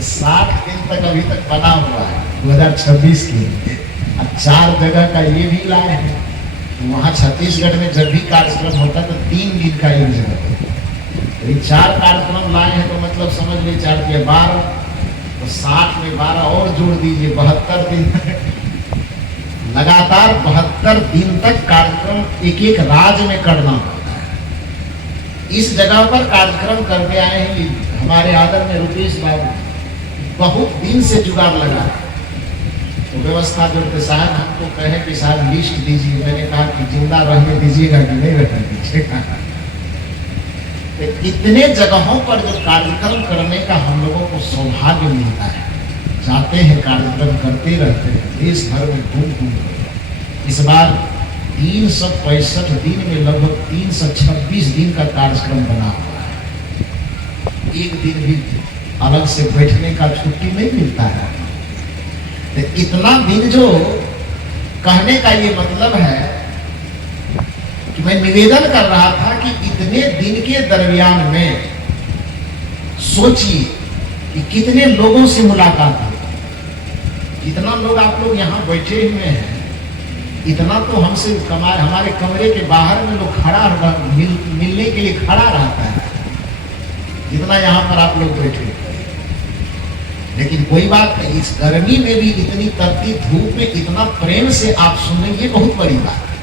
60 दिन तक अभी तक बना हुआ है 2026 के लिए। अब 4 जगह का ये भी लाए हैं। तो वहाँ छत्तीसगढ़ में जब भी कार्यक्रम होता तो 3 दिन का एक जगह यदि 4 कार्यक्रम लाए हैं तो मतलब समझ लीजिए 4 के 12, तो 60 में 12 और जोड़ दीजिए, 72 दिन लगातार 72 दिन तक कार्यक्रम एक एक राज्य में करना पड़ता है। इस जगह पर कार्यक्रम करके आए हैं हमारे आदरणीय रुपेश बाबू, बहुत दिन से जुगाड़ लगा है। तो व्यवस्था जोड़ते साहब हमको कहे कि साहब लिस्ट दीजिए, मैंने कहा कि जिंदा रहने दीजिएगा कि नहीं रहने दीजिएगा। तो इतने जगहों पर जो कार्यक्रम करने का हम लोगों को सौभाग्य मिलता है, जाते हैं कार्यक्रम करते रहते हैं देश भर में घूम घूम। इस बार 365 दिन में लगभग 326 दिन का कार्यक्रम बना हुआ है। एक दिन भी अलग से बैठने का छुट्टी नहीं मिलता है। तो इतना दिन जो कहने का ये मतलब है कि मैं निवेदन कर रहा था कि इतने दिन के दरमियान में सोचिए कि कितने लोगों से मुलाकात हुई। इतना लोग आप लोग यहाँ बैठे हुए हैं, इतना तो हमसे हमारे कमरे के बाहर में लोग खड़ा मिलने के लिए खड़ा रहता है, जितना यहाँ पर आप लोग बैठे। लेकिन कोई बात नहीं, इस गर्मी में भी इतनी तपती धूप में इतना प्रेम से आप सुनने, ये बहुत बड़ी बात है।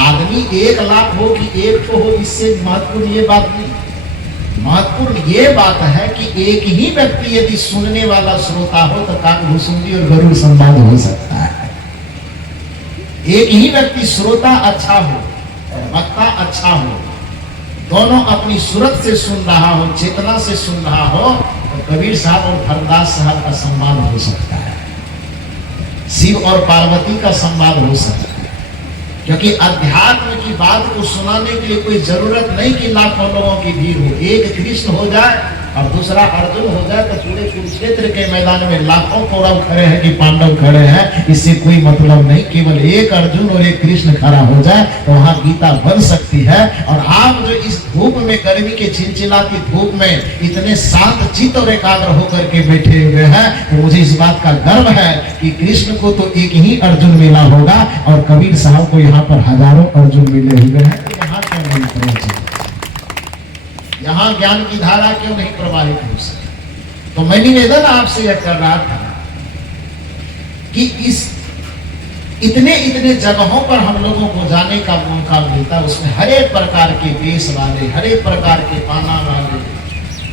आदमी 1 लाख हो कि 1 तो हो, इससे महत्वपूर्ण ये बात नहीं। महत्वपूर्ण ये बात है कि एक ही व्यक्ति यदि सुनने वाला श्रोता हो तो काकभूसुंडी और गरुड़ संवाद हो सकता है। एक ही व्यक्ति श्रोता अच्छा हो और वक्ता अच्छा हो, दोनों अपनी सूरत से सुन रहा हो, चेतना से सुन रहा हो, तो कबीर साहब और धर्मदास साहब का संवाद हो सकता है, शिव और पार्वती का संवाद हो सकता है। क्योंकि अध्यात्म की बात को सुनाने के लिए कोई जरूरत नहीं कि लाखों लोगों की भीड़ हो। एक कृष्ण हो जाए और दूसरा अर्जुन हो जाए तो पूरे कुरुक्षेत्र के मैदान में लाखों कौरव खड़े हैं कि पांडव खड़े हैं, इससे कोई मतलब नहीं। केवल एक अर्जुन और एक कृष्ण खड़ा हो जाए तो वहां गीता बन सकती है। और आप जो इस धूप में, गर्मी के चिलचिलाती धूप में इतने शांत चित्त और एकाग्र होकर के बैठे हुए हैं, तो मुझे इस बात का गर्व है कि कृष्ण को तो एक ही अर्जुन मिला होगा और कबीर साहब को यहाँ पर हजारों अर्जुन मिले हुए हैं। तो यहाँ क्यों नहीं पहुंचे, यहाँ ज्ञान की धारा क्यों नहीं प्रवाहित हो सके। तो मैं निवेदन आपसे यह कर रहा था कि इस इतने जगहों पर हम लोगों को जाने का मौका मिलता है, उसमें हर एक प्रकार के वेश वाले, हर एक प्रकार के पाना वाले,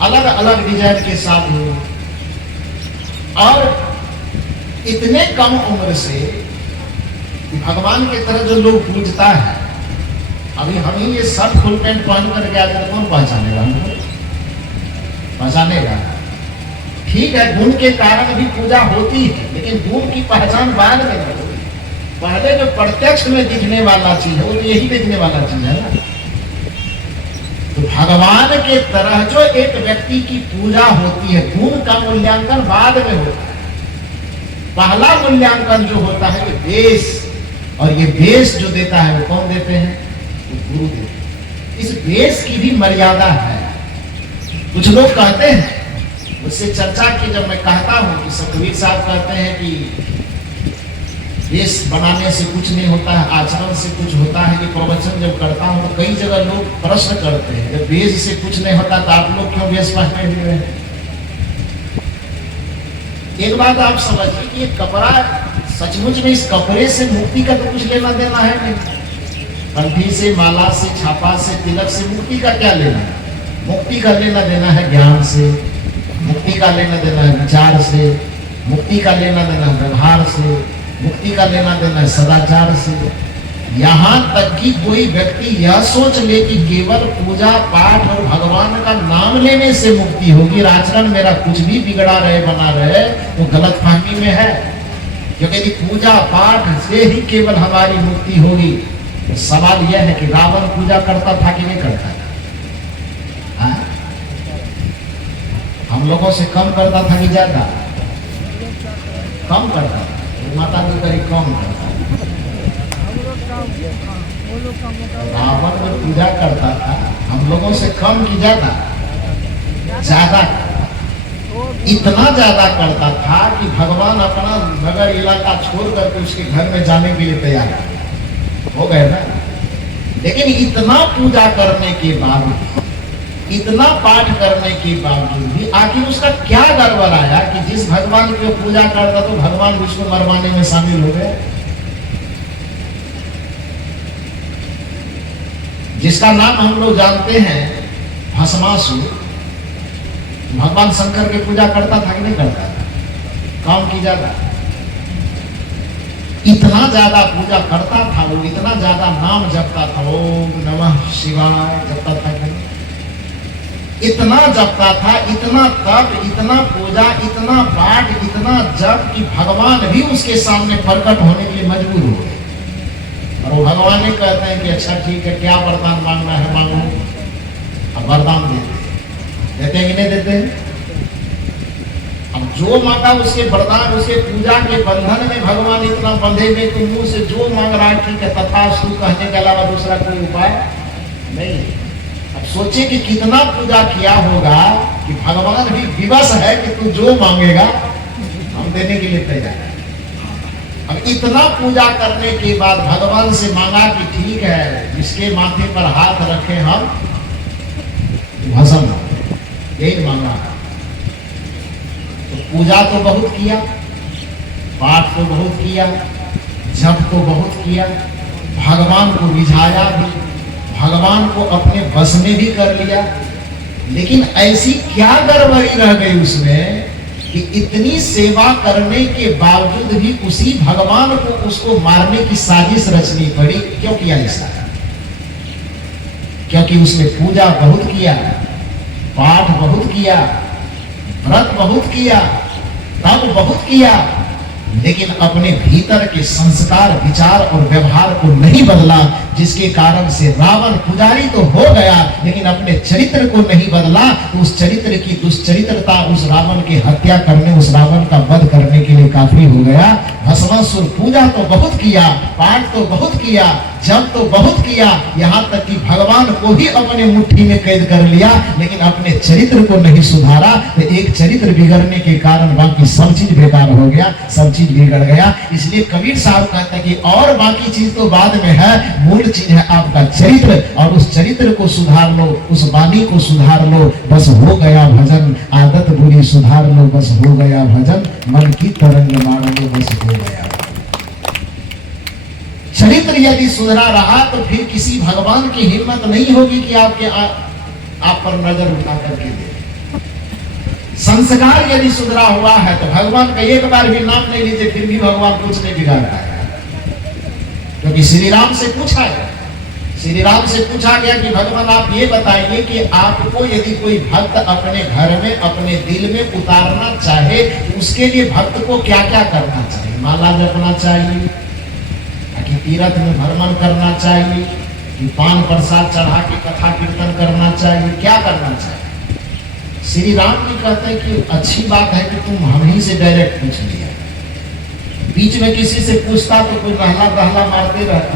अलग अलग डिजाइन के साथ लोग, और इतने कम उम्र से भगवान की तरह जो लोग पूजता है। अभी हम ही ये शर्ट फुल पैंट पहन कर गया तो कौन पहचानेगा हमको? पहचानेगा? ठीक है, गुण के कारण भी पूजा होती है, लेकिन गुण की पहचान बाद में नहीं होती। पहले जो प्रत्यक्ष में दिखने वाला चीज है वो तो यही दिखने वाला चीज है ना। तो भगवान के तरह जो एक व्यक्ति की पूजा होती है, गुण का मूल्यांकन बाद में होता है। पहला मूल्यांकन जो होता है ये वेश, और ये वेश जो देता है वो कौन देते हैं? गुरु देते हैं। इस वेश की भी मर्यादा है। कुछ लोग कहते हैं, उससे चर्चा की जब मैं कहता हूं कि कबीर साहब कहते हैं कि वेश बनाने से कुछ नहीं होता है, आचरण से कुछ होता है। ये प्रवचन जब करता हूं तो कई जगह लोग प्रश्न करते हैं, जब वेश से कुछ नहीं होता तो आप लोग क्यों वेश पहने हुए हैं? एक बात आप समझिए कि ये कपड़ा, सचमुच में इस कपड़े से मुक्ति का तो कुछ लेना देना है नहीं। कंठी से, माला से, छापा से, तिलक से मुक्ति का क्या लेना है? मुक्ति का लेना देना है ज्ञान से, मुक्ति का लेना देना है विचार से, मुक्ति का लेना देना है व्यवहार से, मुक्ति का लेना देना है सदाचार से। यहाँ तक कि कोई व्यक्ति यह सोच ले कि केवल पूजा पाठ और भगवान का नाम लेने से मुक्ति होगी, आचरण मेरा कुछ भी बिगड़ा रहे, बना रहे, तो गलतफहमी में है। क्योंकि यदि पूजा पाठ से ही केवल हमारी मुक्ति होगी, तो सवाल यह है कि रावण पूजा करता था कि नहीं करता था? हम लोगों से कम करता था कि ज्यादा? कम करता था। माता जी करीब कम करता था। रावण जो पूजा करता था हम लोगों से कम की ज्यादा? ज्यादा। इतना ज्यादा करता था कि भगवान अपना नगर इलाका छोड़ करके उसके घर में जाने के लिए तैयार हो गए ना। लेकिन इतना पूजा करने के बाद इतना पाठ करने के बावजूद भी आखिर उसका क्या गड़बड़ आया कि जिस भगवान की पूजा करता तो भगवान उसको मरवाने में शामिल हो गए। जिसका नाम हम लोग जानते हैं भस्मासुर, भगवान शंकर की पूजा करता था कि नहीं करता था? काम की ज्यादा, इतना ज्यादा पूजा करता था वो, इतना ज्यादा नाम जपता था, ओम नमः शिवाय जपता था, इतना जपता था, इतना तप, इतना पूजा, इतना पाठ, इतना जप कि भगवान भी उसके सामने प्रकट होने के लिए मजबूर हो गए। और वो भगवान ने कहते हैं कि अच्छा ठीक है, क्या वरदान मांगना है मांगो। अब वरदान देते हैं कि नहीं देते? अब जो मांगा उसके वरदान, उसके पूजा के बंधन में भगवान इतना बंधे हुए कि मुंह से जो मांग रहा है ठीक है, तथास्तु कहने के अलावा दूसरा कोई उपाय नहीं। अब सोचे कि कितना पूजा किया होगा कि भगवान भी विवश है कि तू जो मांगेगा हम देने के लिए तैयार है। अब इतना पूजा करने के बाद भगवान से मांगा कि ठीक है, जिसके माथे पर हाथ रखे हम भस्म, यही मांगा। तो पूजा तो बहुत किया, पाठ तो बहुत किया, जप तो बहुत किया, भगवान को रिझाया भी, भगवान को अपने बस में भी कर लिया। लेकिन ऐसी क्या गड़बड़ी रह गई उसमें कि इतनी सेवा करने के बावजूद भी उसी भगवान को उसको मारने की साजिश रचनी पड़ी। क्यों किया ऐसा? क्योंकि उसने पूजा बहुत किया, पाठ बहुत किया, व्रत बहुत किया, तप बहुत किया, लेकिन अपने भीतर के संस्कार, विचार और व्यवहार को नहीं बदला, जिसके कारण से रावण पुजारी तो हो गया लेकिन अपने चरित्र को नहीं बदला। तो उस चरित्र की दुष्चरित्रता उस रावण की हत्या करने, उस रावण का वध करने के लिए काफी हो गया। भस्मासुर पूजा तो बहुत किया, पाठ तो बहुत किया, जप तो बहुत किया, यहाँ तक कि भगवान को ही अपने मुट्ठी में कैद कर लिया, लेकिन अपने चरित्र को नहीं सुधारा। तो एक चरित्र बिगड़ने के कारण बाकी सब चीज बेकार हो गया, सब चीज बिगड़ गया। इसलिए कबीर साहब कहते हैं कि और बाकी चीज तो बाद में है, मूल चीज है आपका चरित्र, और उस चरित्र को सुधार लो, उस वाणी को सुधार लो, बस हो गया भजन। आदत बुरी सुधार लो, बस हो गया भजन। मन की तरंग मार लो, बस हो गया। चरित्र यदि सुधरा रहा तो फिर किसी भगवान की हिम्मत नहीं होगी कि आप पर नजर उठा करके दे। संस्कार यदि सुधरा हुआ है तो भगवान का एक बार भी नाम नहीं लीजिए, फिर भी भगवान कुछ नहीं बिगाड़ पाएगा। क्योंकि श्री राम से पूछा है, श्री राम से पूछा गया कि भगवान आप ये बताइए कि आपको यदि कोई भक्त अपने घर में, अपने दिल में उतारना चाहे तो उसके लिए भक्त को क्या क्या करना चाहिए? माला जपना चाहिए कि तीर्थ में भ्रमण करना चाहिए कि पान प्रसाद चढ़ा के कथा कीर्तन करना चाहिए, क्या करना चाहिए? श्री राम जी कहते हैं कि अच्छी बात है कि तुम हम ही से डायरेक्ट पूछ लिया। बीच में किसी से पूछता तो कोई रहला मारते रहता।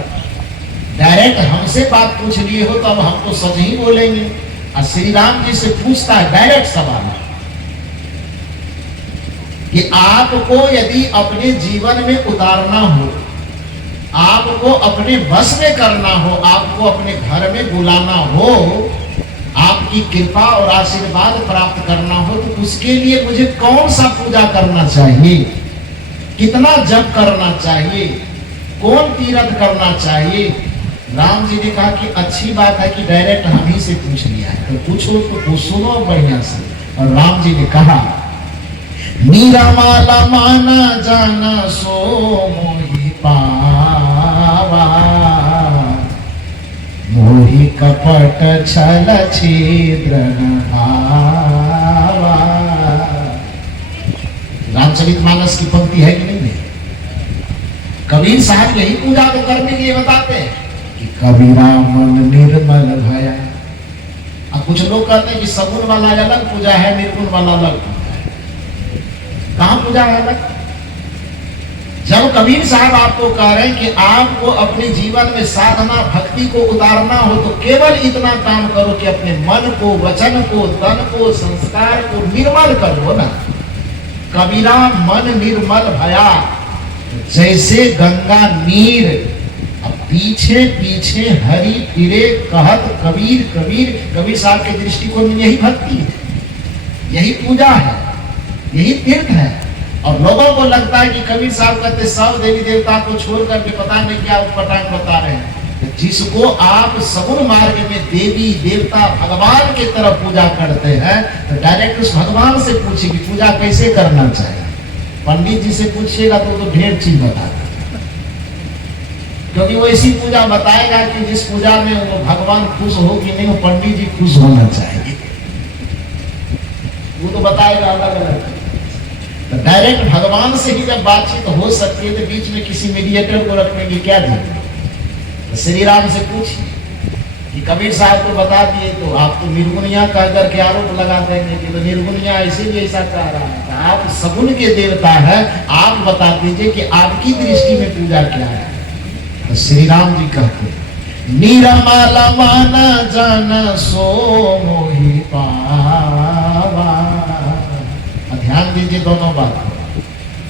डायरेक्ट हमसे बात पूछ लिए हो तो अब हम तो सच ही बोलेंगे। और श्री राम जी से पूछता है डायरेक्ट सवाल कि आपको यदि अपने जीवन में उतारना हो, आपको अपने बस में करना हो, आपको अपने घर में बुलाना हो, आपकी कृपा और आशीर्वाद प्राप्त करना हो, तो उसके लिए मुझे कौन सा पूजा करना चाहिए, कितना जप करना चाहिए, कौन तीर्थ करना चाहिए? राम जी ने कहा कि अच्छी बात है कि डायरेक्ट हम ही से पूछ लिया है, तो पूछो तो सुनो बढ़िया से। और राम जी ने कहा मीरामाला माना जाना सो मोहि पावा, मोहि कपट छल छिद्र न भावा। रामचरितमानस की पंक्ति है कि नहीं है? कबीर साहब यही पूजा तो करने के लिए बताते हैं कि कबीरा मन निर्मल भया। अब कुछ लोग कहते हैं कि सगुन वाला अलग पूजा है, निर्गुण वाला अलग पूजा है। कहां पूजा है अलग? जब कबीर साहब आपको कह रहे हैं कि आपको अपने जीवन में साधना भक्ति को उतारना हो तो केवल इतना काम करो कि अपने मन को, वचन को, तन को, संस्कार को निर्मल करो ना। कबीरा मन निर्मल भया, जैसे गंगा नीर अब पीछे पीछे हरि फिरे कहत कबीर कबीर। कबीर साहब के दृष्टिकोण में यही भक्ति है, यही पूजा है, यही तीर्थ है। और लोगों को लगता है कि कबीर साहब कहते सब देवी देवता को छोड़ करके पता नहीं क्या उटपटांग बता रहे हैं। तो जिसको आप सगुण मार्ग में देवी देवता भगवान की तरफ पूजा करते हैं तो डायरेक्ट उस भगवान से पूछिए कि पूजा कैसे करना चाहिए। पंडित जी से पूछिएगा तो ढेर चीज बताएगा, क्योंकि वो ऐसी पूजा बताएगा कि जिस पूजा में वो भगवान खुश हो कि नहीं, वो पंडित जी खुश होना चाहिए, वो तो बताएगा अलग अलग। तो डायरेक्ट भगवान से ही जब बातचीत हो सकती है तो बीच में किसी मीडिएटर को रखने की क्या जरूरत। तो श्री राम से पूछिए कि कबीर साहब को बता दिए तो आप तो निर्गुणिया कह करके आरोप लगा देंगे कि तो निर्गुणिया ऐसे भी ऐसा कह रहा है। तो आप सगुण के देवता है, आप बता दीजिए कि आपकी दृष्टि में पूजा क्या है। तो श्री राम जी कहते निरमल मन जन सो मोहि पावा। ध्यान दीजिए दोनों बात।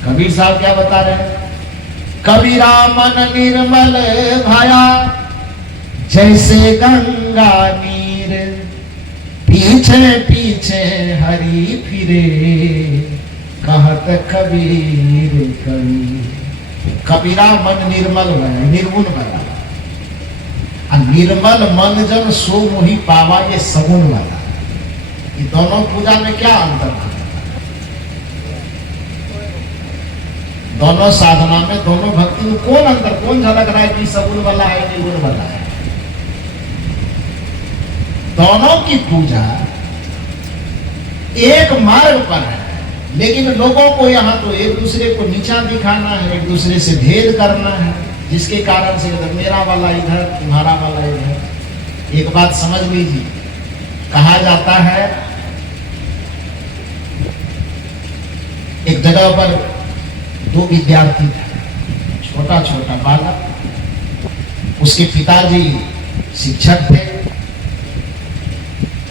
कबीर साहब क्या बता रहे हैं? कबीरा मन निर्मल भया जैसे गंगा नीर, पीछे पीछे हरि फिरे कहत कबीर कबीर। कबीरा मन निर्मल भया, निर्गुण भया। निर्मल मन जन सो मोहि पावा, ये सगुण वाला। ये दोनों पूजा में क्या अंतर है? दोनों साधना में, दोनों भक्ति में कौन अंतर, कौन झलक रहा है कि सगुण वाला है निर्गुण वाला है? दोनों की पूजा एक मार्ग पर है, लेकिन लोगों को यहाँ तो एक दूसरे को नीचा दिखाना है, एक दूसरे से भेद करना है, जिसके कारण से मेरा वाला इधर, तुम्हारा वाला इधर। एक बात समझ लीजिए, कहा जाता है एक जगह पर दो विद्यार्थी थे, छोटा छोटा बालक। उसके पिताजी शिक्षक थे।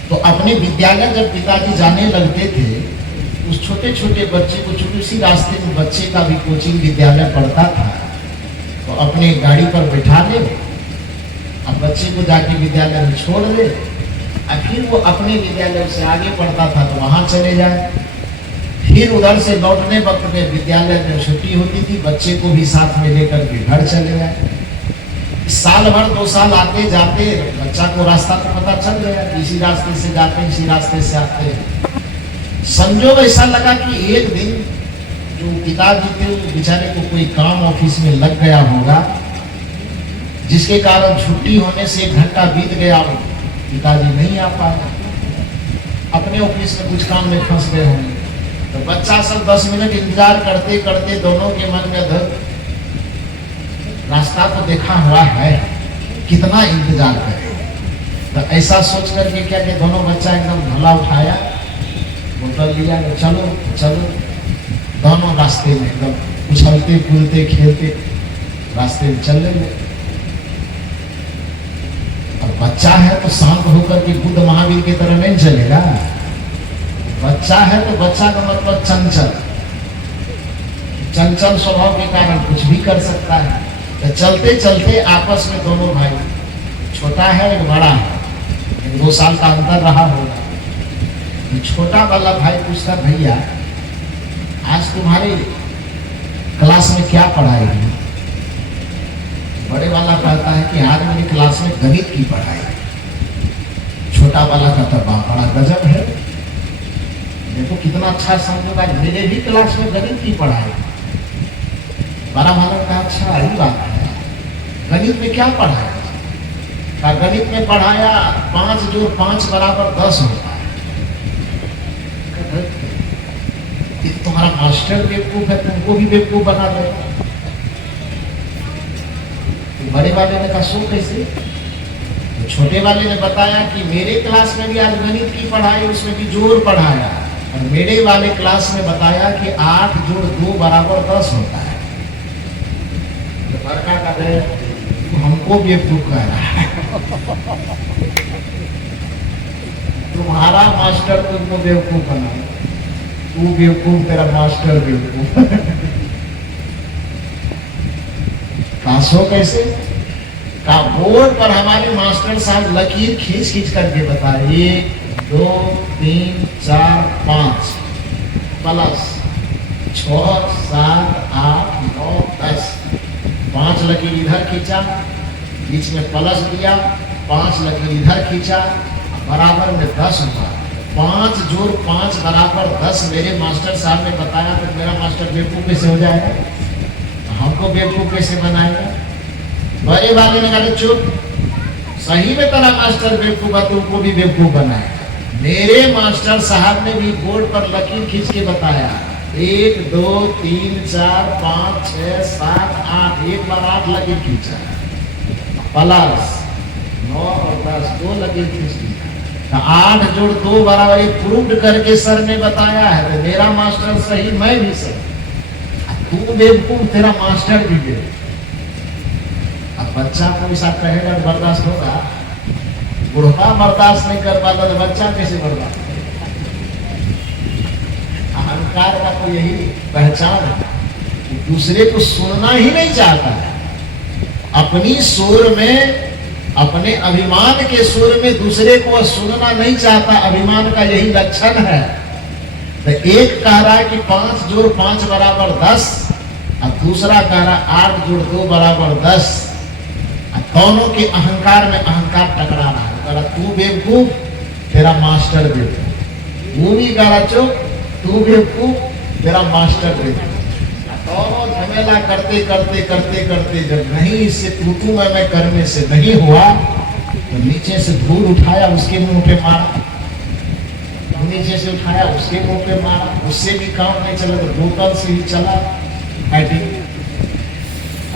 तो अपने विद्यालय जब पिताजी जाने लगते थे, उस छोटे छोटे बच्चे को, चूंकि उसी रास्ते में बच्चे का भी कोचिंग विद्यालय पढ़ता था, तो अपने गाड़ी पर बैठा ले, अब बच्चे को जाके विद्यालय में छोड़ दे, और फिर वो अपने विद्यालय से आगे पढ़ता था तो वहां चले जाए। फिर उधर से लौटने वक्त में विद्यालय में छुट्टी होती थी, बच्चे को भी साथ में लेकर के घर चले गए। साल भर 2 साल आते जाते बच्चा को रास्ता तो पता चल गया, इसी रास्ते से जाते, इसी रास्ते से आते। संजोग ऐसा लगा कि एक दिन जो पिताजी थे बेचारे को कोई काम ऑफिस में लग गया होगा, जिसके कारण छुट्टी होने से 1 घंटा बीत गया, पिताजी नहीं आ पाए, अपने ऑफिस में कुछ काम में फंस गए होंगे। तो बच्चा सब 10 मिनट इंतजार करते करते दोनों के मन में धर, रास्ता तो देखा हुआ है, कितना इंतजार करें। तो ऐसा सोच करके क्या कि दोनों बच्चा एकदम भला उठाया, बोतल लिया, चलो चलो। दोनों रास्ते में एकदम उछलते कूदते खेलते रास्ते में चल रहे। और बच्चा है तो शांत होकर के बुद्ध महावीर की तरह नहीं चलेगा। बच्चा है तो बच्चा का मतलब चंचल, चंचल स्वभाव के कारण कुछ भी कर सकता है। तो चलते चलते आपस में दोनों भाई, छोटा है एक बड़ा है, 2 साल का अंतर रहा होगा। छोटा वाला भाई पूछता, भैया आज तुम्हारे क्लास में क्या पढ़ाई है? बड़े वाला कहता है कि आज मेरी क्लास में गणित की पढ़ाई। छोटा वाला कहता, बड़ा गजब है, देखो कितना अच्छा समझोगा, मेरे भी क्लास में गणित की पढ़ाई। बड़ा वाला का अच्छा ही बात है, गणित में क्या पढ़ाया? का गणित में पढ़ाया 5 जोड़ 5 बराबर 10 होता है। तुम्हारा मास्टर बेवकूफ है, तुमको भी बेवकूफ बना देगा। बड़े वाले ने कहा सो कैसे? तो छोटे वाले ने बताया कि मेरे क्लास में भी आज गणित की पढ़ाई, उसमें भी जोड़ पढ़ाया, और मेरे वाले क्लास में बताया कि 8 जोड़ 2 बराबर 10 होता है। तो लड़का का हमको बेवकूफ कह रहा है। तुम्हारा मास्टर तुमको बेवकूफ बना, तू बेवकूफ, तेरा मास्टर बेवकूफ। पास हो कैसे? का बोर्ड पर हमारे मास्टर साहब लकीर खींच खींच करके बताए 1 2 3 4 5 प्लस 6 7 8 9 10 5 लकीर इधर खींचा, बीच में प्लस दिया, 5 लकीर इधर खींचा, बराबर में 10 हुआ। 5 जोड़ 5 बराबर 10 मेरे मास्टर साहब ने बताया। तो मेरा मास्टर बेवकूफ कैसे हो जाएगा? हमको बेवकूफ कैसे बनाएगा? बड़े वाले ने कहा चुप, सही में तेरा मास्टर बेवकूफ है, तुमको भी बेवकूफ बनाएगा। मेरे मास्टर साहब ने भी बोर्ड पर लकीर खींच के बताया 1 2 3 4 5 6 7 8, एक बार 8 लकीर खींचा, प्लस 9 और 10 2 लकीर खींच दी। 8 जोड़ 2 बराबर, प्रूव्ड करके सर ने बताया है। तो मेरा मास्टर सही, मैं भी सही, तू बेवकूफ, तेरा मास्टर भी बेवकूफ। अब बच्चा को ऐसा कहेगा बर्दाश्त होगा? बुढ़ा बर्दाश्त नहीं कर पाता तो बच्चा कैसे बर्दाश्त करेगा? अहंकार का तो यही पहचान है कि दूसरे को सुनना ही नहीं चाहता है। अपनी सुर में, अपने अभिमान के सुर में दूसरे को सुनना नहीं चाहता। अभिमान का यही लक्षण है। तो एक कह रहा है कि 5 जोड़ 5 बराबर 10, और दूसरा कह रहा है 8 जोड़ 2 बराबर 10। दोनों के अहंकार में अहंकार टकरा रहा है। कह रहा तू बेवकूफ, तेरा मास्टर बेवकूफ। वो भी कह रहा चुप, तू बेवकूफ, तेरा मास्टर बेवकूफ। दोनों झमेला करते करते करते करते जब नहीं इससे तू मैं करने से नहीं हुआ, तो नीचे से धूल उठाया, उसके मुंह पे मारा, नीचे से उठाया, उसके मुंह पे मारा। उससे भी काम नहीं चला तो बोतल से ही चला।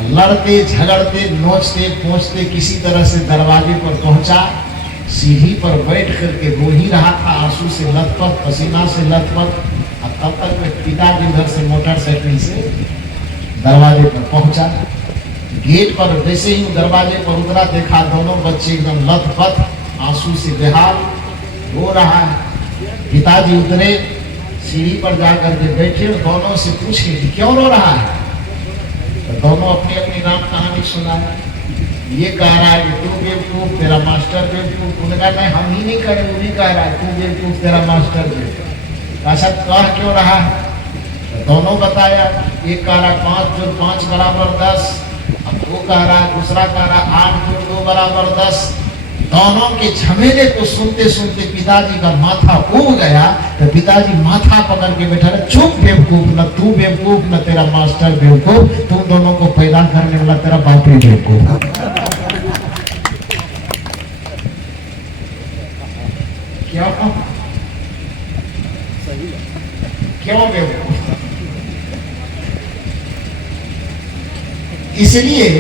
लड़ते झगड़ते नोचते पहुंचते किसी तरह से दरवाजे पर पहुंचा। सीढ़ी पर बैठ करके रो ही रहा था, आंसू से लथपथ, पसीना से लथपथ। और तब तक में पिताजी उधर से मोटरसाइकिल से दरवाजे पर पहुंचा। गेट पर वैसे ही दरवाजे पर उतरा, देखा दोनों बच्चे एकदम लथपथ, आंसू से बेहाल, रो रहा है। पिताजी उतरे, सीढ़ी पर जाकर के बैठे, दोनों से पूछे कि क्यों रो रहा है? तो दोनों अपनी अपनी राम कहानी सुनाए। ये कह रहा है कि तू बेवकूफ, तेरा मास्टर बेवकूफ। उन्होंने कहा नहीं, हम ही नहीं करें, वो भी कह रहा है तू बेवकूफ, तेरा मास्टर बेवकूफ। अच्छा कह क्यों रहा है? तो दोनों बताया। एक कह रहा है 5 जोड़ 5 बराबर 10, अब वो कह रहा है, दूसरा कह रहा है 8 जोड़ 2 बराबर 10। दोनों के झमेले को सुनते सुनते पिताजी का माथा उब गया। तो पिताजी माथा पकड़ के बैठा रहे, चुप बेवकूफ, न तू बेवकूफ न तेरा मास्टर बेवकूफ, तुम दोनों को पैदा करने वाला तेरा बाप ही बेवकूफ। क्यों बेवकूफ? इसलिए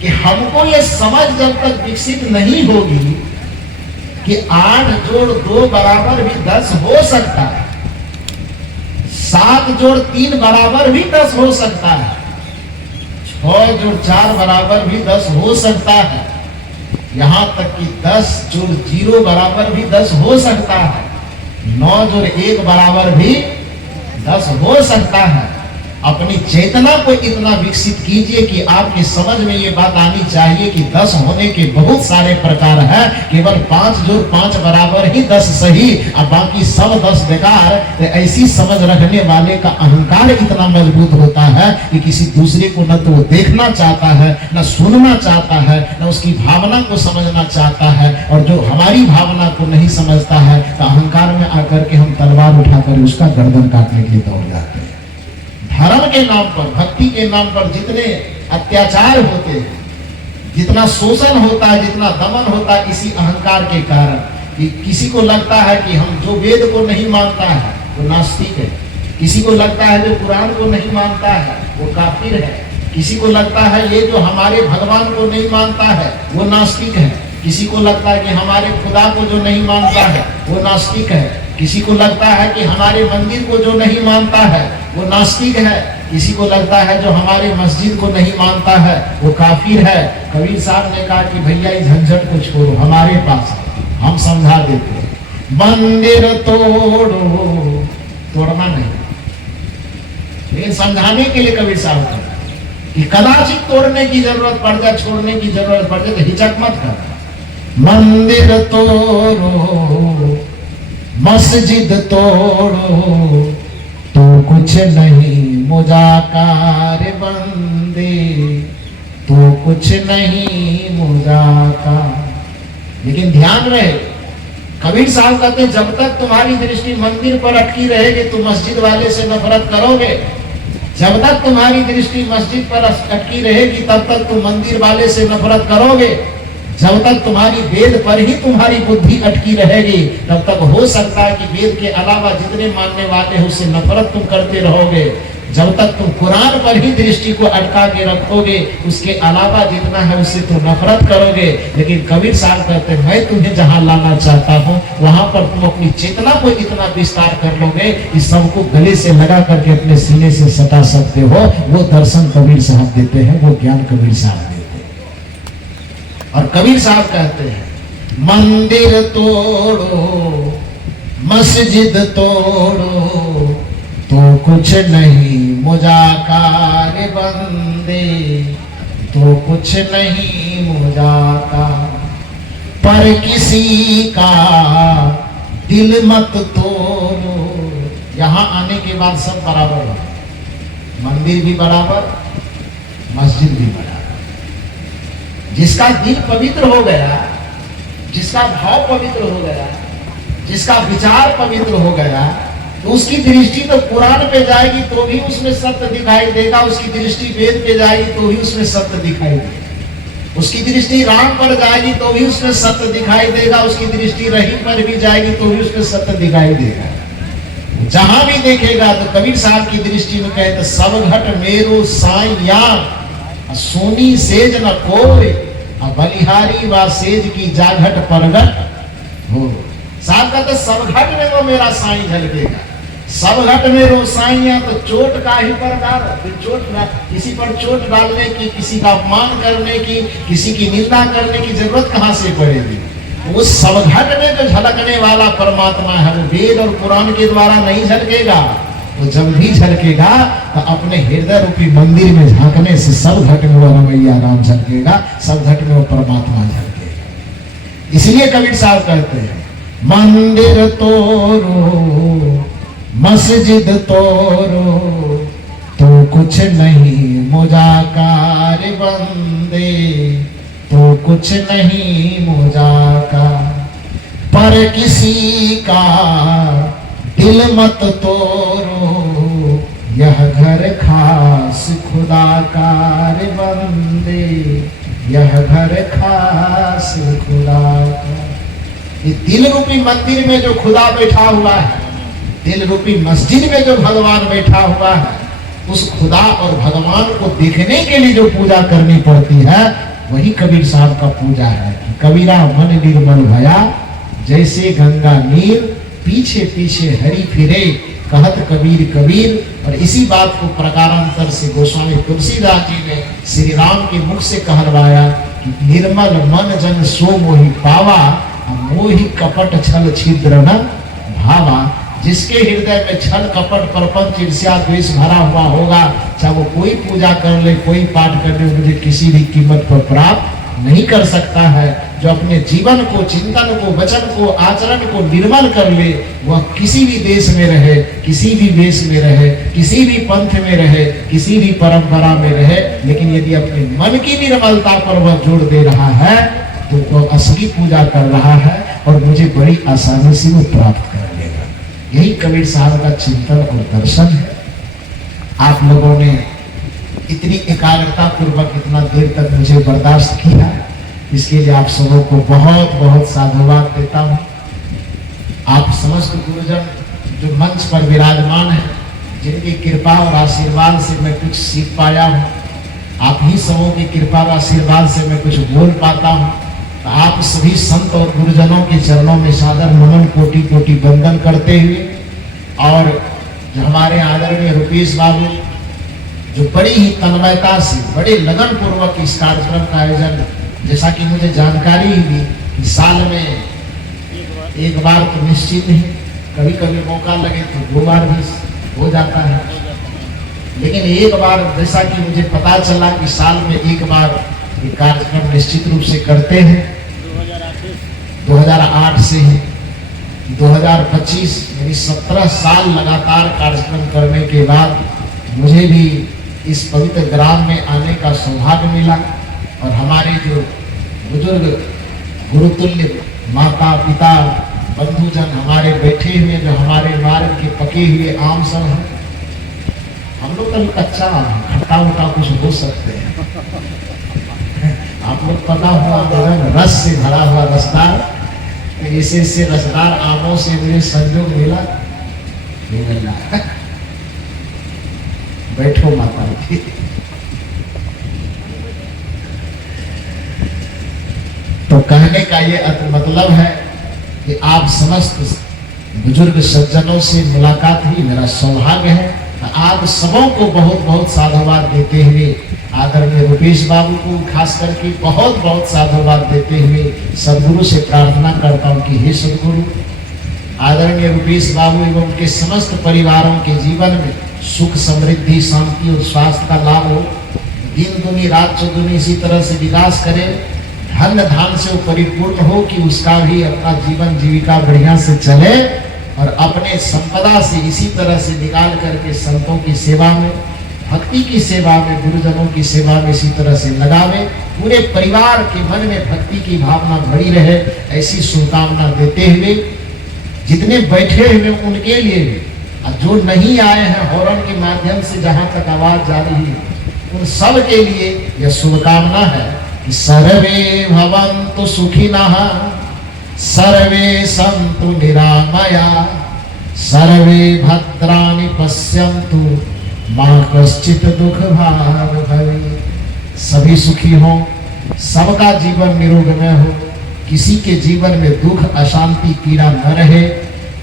कि हमको ये समझ जब तक विकसित नहीं होगी कि 8 जोड़ 2 बराबर भी 10 हो सकता है, 7 जोड़ 3 बराबर भी 10 हो सकता है, 6 जोड़ 4 बराबर भी 10 हो सकता है, यहां तक कि 10 जोड़ 0 बराबर भी 10 हो सकता है, 9 जोड़ 1 बराबर भी 10 हो सकता है। अपनी चेतना को इतना विकसित कीजिए कि आपकी समझ में ये बात आनी चाहिए कि 10 होने के बहुत सारे प्रकार हैं, केवल 5 जोड़ 5 बराबर ही 10 सही और बाकी सब 10 बेकार। तो ऐसी समझ रखने वाले का अहंकार इतना मजबूत होता है कि किसी दूसरे को न तो वो देखना चाहता है, न सुनना चाहता है, न उसकी भावना को समझना चाहता है। और जो हमारी भावना को नहीं समझता है तो अहंकार में आकर के हम तलवार उठाकर उसका गर्दन काटने के लिए दौड़ जाते हैं। धर्म के नाम पर, भक्ति के नाम पर जितने अत्याचार होते हैं, जितना शोषण होता है, जितना दमन होता है, इसी अहंकार के कारण। कि किसी को लगता है कि हम जो वेद को नहीं मानता है वो नास्तिक है, किसी को लगता है जो कुरान को नहीं मानता है वो काफिर है, किसी को लगता है ये जो हमारे भगवान को नहीं मानता है वो नास्तिक है, किसी को लगता है कि हमारे खुदा को जो नहीं मानता है वो नास्तिक है, किसी को लगता है कि हमारे मंदिर को जो नहीं मानता है वो नास्तिक है, किसी को लगता है जो हमारे मस्जिद को नहीं मानता है वो काफिर है। कबीर साहब ने कहा कि भैया इस झंझट को छोड़ो, हमारे पास हम समझा देते हैं। मंदिर तोड़ो, तोड़ना नहीं, लेकिन समझाने के लिए कबीर साहब कि कदाचित तोड़ने की जरूरत पड़ जाए, छोड़ने की जरूरत पड़ जाए तो हिचक मत कर। मंदिर तोड़ो मस्जिद तोड़ो तो कुछ नहीं मुजाकार बंदे, तो कुछ नहीं मुजाकार। लेकिन ध्यान रहे, कबीर साहब कहते हैं जब तक तुम्हारी दृष्टि मंदिर पर अटकी रहेगी तुम मस्जिद वाले से नफरत करोगे, जब तक तुम्हारी दृष्टि मस्जिद पर अटकी रहेगी तब तक तुम मंदिर वाले से नफरत करोगे, जब तक तुम्हारी वेद पर ही तुम्हारी बुद्धि अटकी रहेगी तब तक हो सकता है कि वेद के अलावा जितने मानने वाले हैं उससे नफरत तुम करते रहोगे, जब तक तुम कुरान पर ही दृष्टि को अटका के रखोगे उसके अलावा जितना है उससे तुम नफरत करोगे। लेकिन कबीर साहब कहते हैं मैं तुम्हें जहां लाना चाहता हूं वहां पर तुम अपनी चेतना को इतना विस्तार कर लोगे कि सबको गले से लगा करके अपने सीने से सटा सकते हो। वो दर्शन कबीर साहब देते हैं, वो ज्ञान कबीर साहब देते हैं। और कबीर साहब कहते हैं मंदिर तोड़ो मस्जिद तोड़ो तो कुछ नहीं मुजाकार बंदे, तो कुछ नहीं मुजाकार। पर किसी का दिल मत तोड़ो। यहाँ आने के बाद सब बराबर है, मंदिर भी बराबर, मस्जिद भी बराबर। जिसका दिल पवित्र हो गया, जिसका भाव पवित्र हो गया, जिसका विचार पवित्र हो गया तो उसकी दृष्टि तो कुरान पे जाएगी तो भी उसमें सत्य दिखाई देगा, उसकी दृष्टि वेद पे जाएगी तो भी उसमें सत्य दिखाई देगा, उसकी दृष्टि राम पर जाएगी तो भी उसमें सत्य दिखाई देगा, उसकी दृष्टि रहीम पर भी जाएगी तो भी उसमें सत्य दिखाई देगा। जहां भी देखेगा तो कबीर साहब की दृष्टि में कहते सब घट मेरो साइया सोनी सेज न कोय बलिहारी व सेज की जाघट परगट हो। साहब कहते सब घट में वो मेरा साईं झलकेगा, सब घट में रो साइया तो चोट का ही परगार, चोट किसी पर चोट डालने की, किसी का अपमान करने की, किसी की निंदा करने की जरूरत कहां से पड़ेगी। वो सब घट में जो झलकने वाला परमात्मा है वो वेद और कुरान के द्वारा नहीं झलकेगा, वो जब भी झलकेगा तो अपने हृदय रूपी मंदिर में झांकने से सब घट में वो रमैया राम झलकेगा, सब घट में वो परमात्मा झलकेगा। इसलिए कबीर साहब कहते हैं मंदिर तोड़ो मस्जिद तोड़ो तो कुछ नहीं मुजाकार बंदे, तो कुछ नहीं मुजाकार। पर किसी का दिल मत तोड़ो, यह घर खास खुदा का रे बंदे, यह घर खास खुदा का। ये दिल रूपी मंदिर में जो खुदा बैठा हुआ है, दिल रूपी मस्जिद में जो भगवान बैठा हुआ है, उस खुदा और भगवान को देखने के लिए जो पूजा करनी पड़ती है वही कबीर साहब का पूजा है। कबीरा मन निर्मल भया जैसे गंगा नीर, पीछे पीछे हरि फिरे कहत कबीर कबीर। और इसी बात को प्रकारांतर से गोस्वामी तुलसीदास जी ने श्री राम के मुख से कहलवाया कि निर्मल मन जन सो मोहि पावा, मोहि कपट छल छिद्र न भावा। जिसके हृदय में छल कपट प्रपंच ईर्ष्या द्वेष भरा हुआ होगा, चाहे वो कोई पूजा कर ले, कोई पाठ कर ले, मुझे किसी भी कीमत पर प्राप्त नहीं कर सकता है। जो अपने जीवन को, चिंतन को, वचन को, आचरण को निर्मल कर ले, वह किसी भी देश में रहे, किसी भी देश में रहे, किसी भी पंथ में रहे, किसी भी परंपरा में रहे, लेकिन यदि अपने मन की निर्मलता पर वह जोर दे रहा है तो वह असली पूजा कर रहा है और मुझे बड़ी आसानी से वो प्राप्त कर लेगा। यही कबीर साहब का चिंतन और दर्शन है। आप लोगों ने इतनी एकाग्रता पूर्वक इतना देर तक मुझे बर्दाश्त किया, इसके लिए आप सबों को बहुत बहुत साधुवाद देता हूँ। आप समस्त गुरुजन जो मंच पर विराजमान है, जिनकी कृपा और आशीर्वाद से मैं कुछ सीख पाया हूँ, आप ही सबों की कृपा और आशीर्वाद से मैं कुछ बोल पाता हूँ। तो आप सभी संत और गुरुजनों के चरणों में सादर नमन कोटि कोटि वंदन करते हुए, और जो हमारे आदरणीय रुपेश बाबू जो बड़ी ही तन्मयता से, बड़े लगन पूर्वक इस कार्यक्रम का आयोजन, जैसा कि मुझे जानकारी हुई कि साल में एक बार तो निश्चित नहीं, कभी कभी मौका लगे तो 2 बार भी हो जाता है, लेकिन एक बार जैसा कि मुझे पता चला कि साल में एक बार ये कार्यक्रम निश्चित रूप से करते हैं 2008 से ही 2025 यानी 17 साल लगातार कार्यक्रम करने के बाद मुझे भी इस पवित्र ग्राम में आने का सौभाग्य मिला और हमारे जो बुजुर्ग गुरुतुल्य माता पिता बंधुजन हमारे बैठे हुए जो हमारे मार्ग के पके हुए आम सब हैं, हम लोग का कच्चा खट्टा उटा कुछ हो सकते हैं। आप लोग पता हुआ रस से भरा हुआ रसदार ऐसे रसदार आमों से मुझे संयोग मिला नहीं मिला। बैठो माता जी। तो कहने का ये मतलब है कि आप समस्त बुजुर्ग सज्जनों से मुलाकात ही मेरा सौभाग्य है। आप सबों को बहुत बहुत साधुवाद देते हुए आदरणीय रुपेश बाबू को खास करके बहुत बहुत साधुवाद देते हुए सदगुरु से प्रार्थना करता हूँ कि हे सदगुरु आदरणीय रुपेश बाबू एवं उनके समस्त परिवारों के जीवन में सुख समृद्धि शांति और स्वास्थ्य का लाभ हो, दिन दुनी रात चौगुनी इसी तरह से विकास करे, धन धान से वो परिपूर्ण हो कि उसका भी अपना जीवन जीविका बढ़िया से चले और अपने संपदा से इसी तरह से निकाल करके संतों की सेवा में भक्ति की सेवा में गुरुजनों की सेवा में इसी तरह से लगावे, पूरे परिवार के मन में भक्ति की भावना भरी रहे, ऐसी शुभकामना देते हुए जितने बैठे हुए उनके लिए और जो नहीं आए हैं हॉर्न के माध्यम से जहां तक आवाज जा रही है उन सब के लिए यह शुभकामना है कि सर्वे भवन्तु सुखिनः सर्वे सन्तु निरामया सर्वे भद्राणि पश्यन्तु मा कश्चित् दुख भाग भवेत्। सभी सुखी हों, सबका जीवन निरोगमय हो, किसी के जीवन में दुख अशांति पीड़ा न रहे,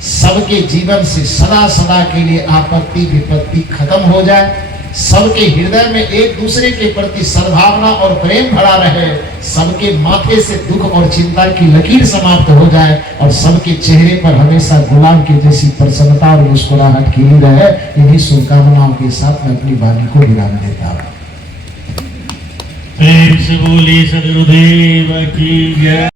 सबके जीवन से सदा सदा के लिए आपत्ति विपत्ति खत्म हो जाए, सबके हृदय में एक दूसरे के प्रति सद्भावना और प्रेम भरा रहे, सबके माथे से दुख और चिंता की लकीर समाप्त हो जाए और सबके चेहरे पर हमेशा गुलाब की जैसी प्रसन्नता और मुस्कुराहट खिली रहे। इन्हीं शुभकामनाओं के साथ मैं अपनी वाणी को विराम देता हूँ। प्रेम से बोलिए सदगुरुदेव की जय।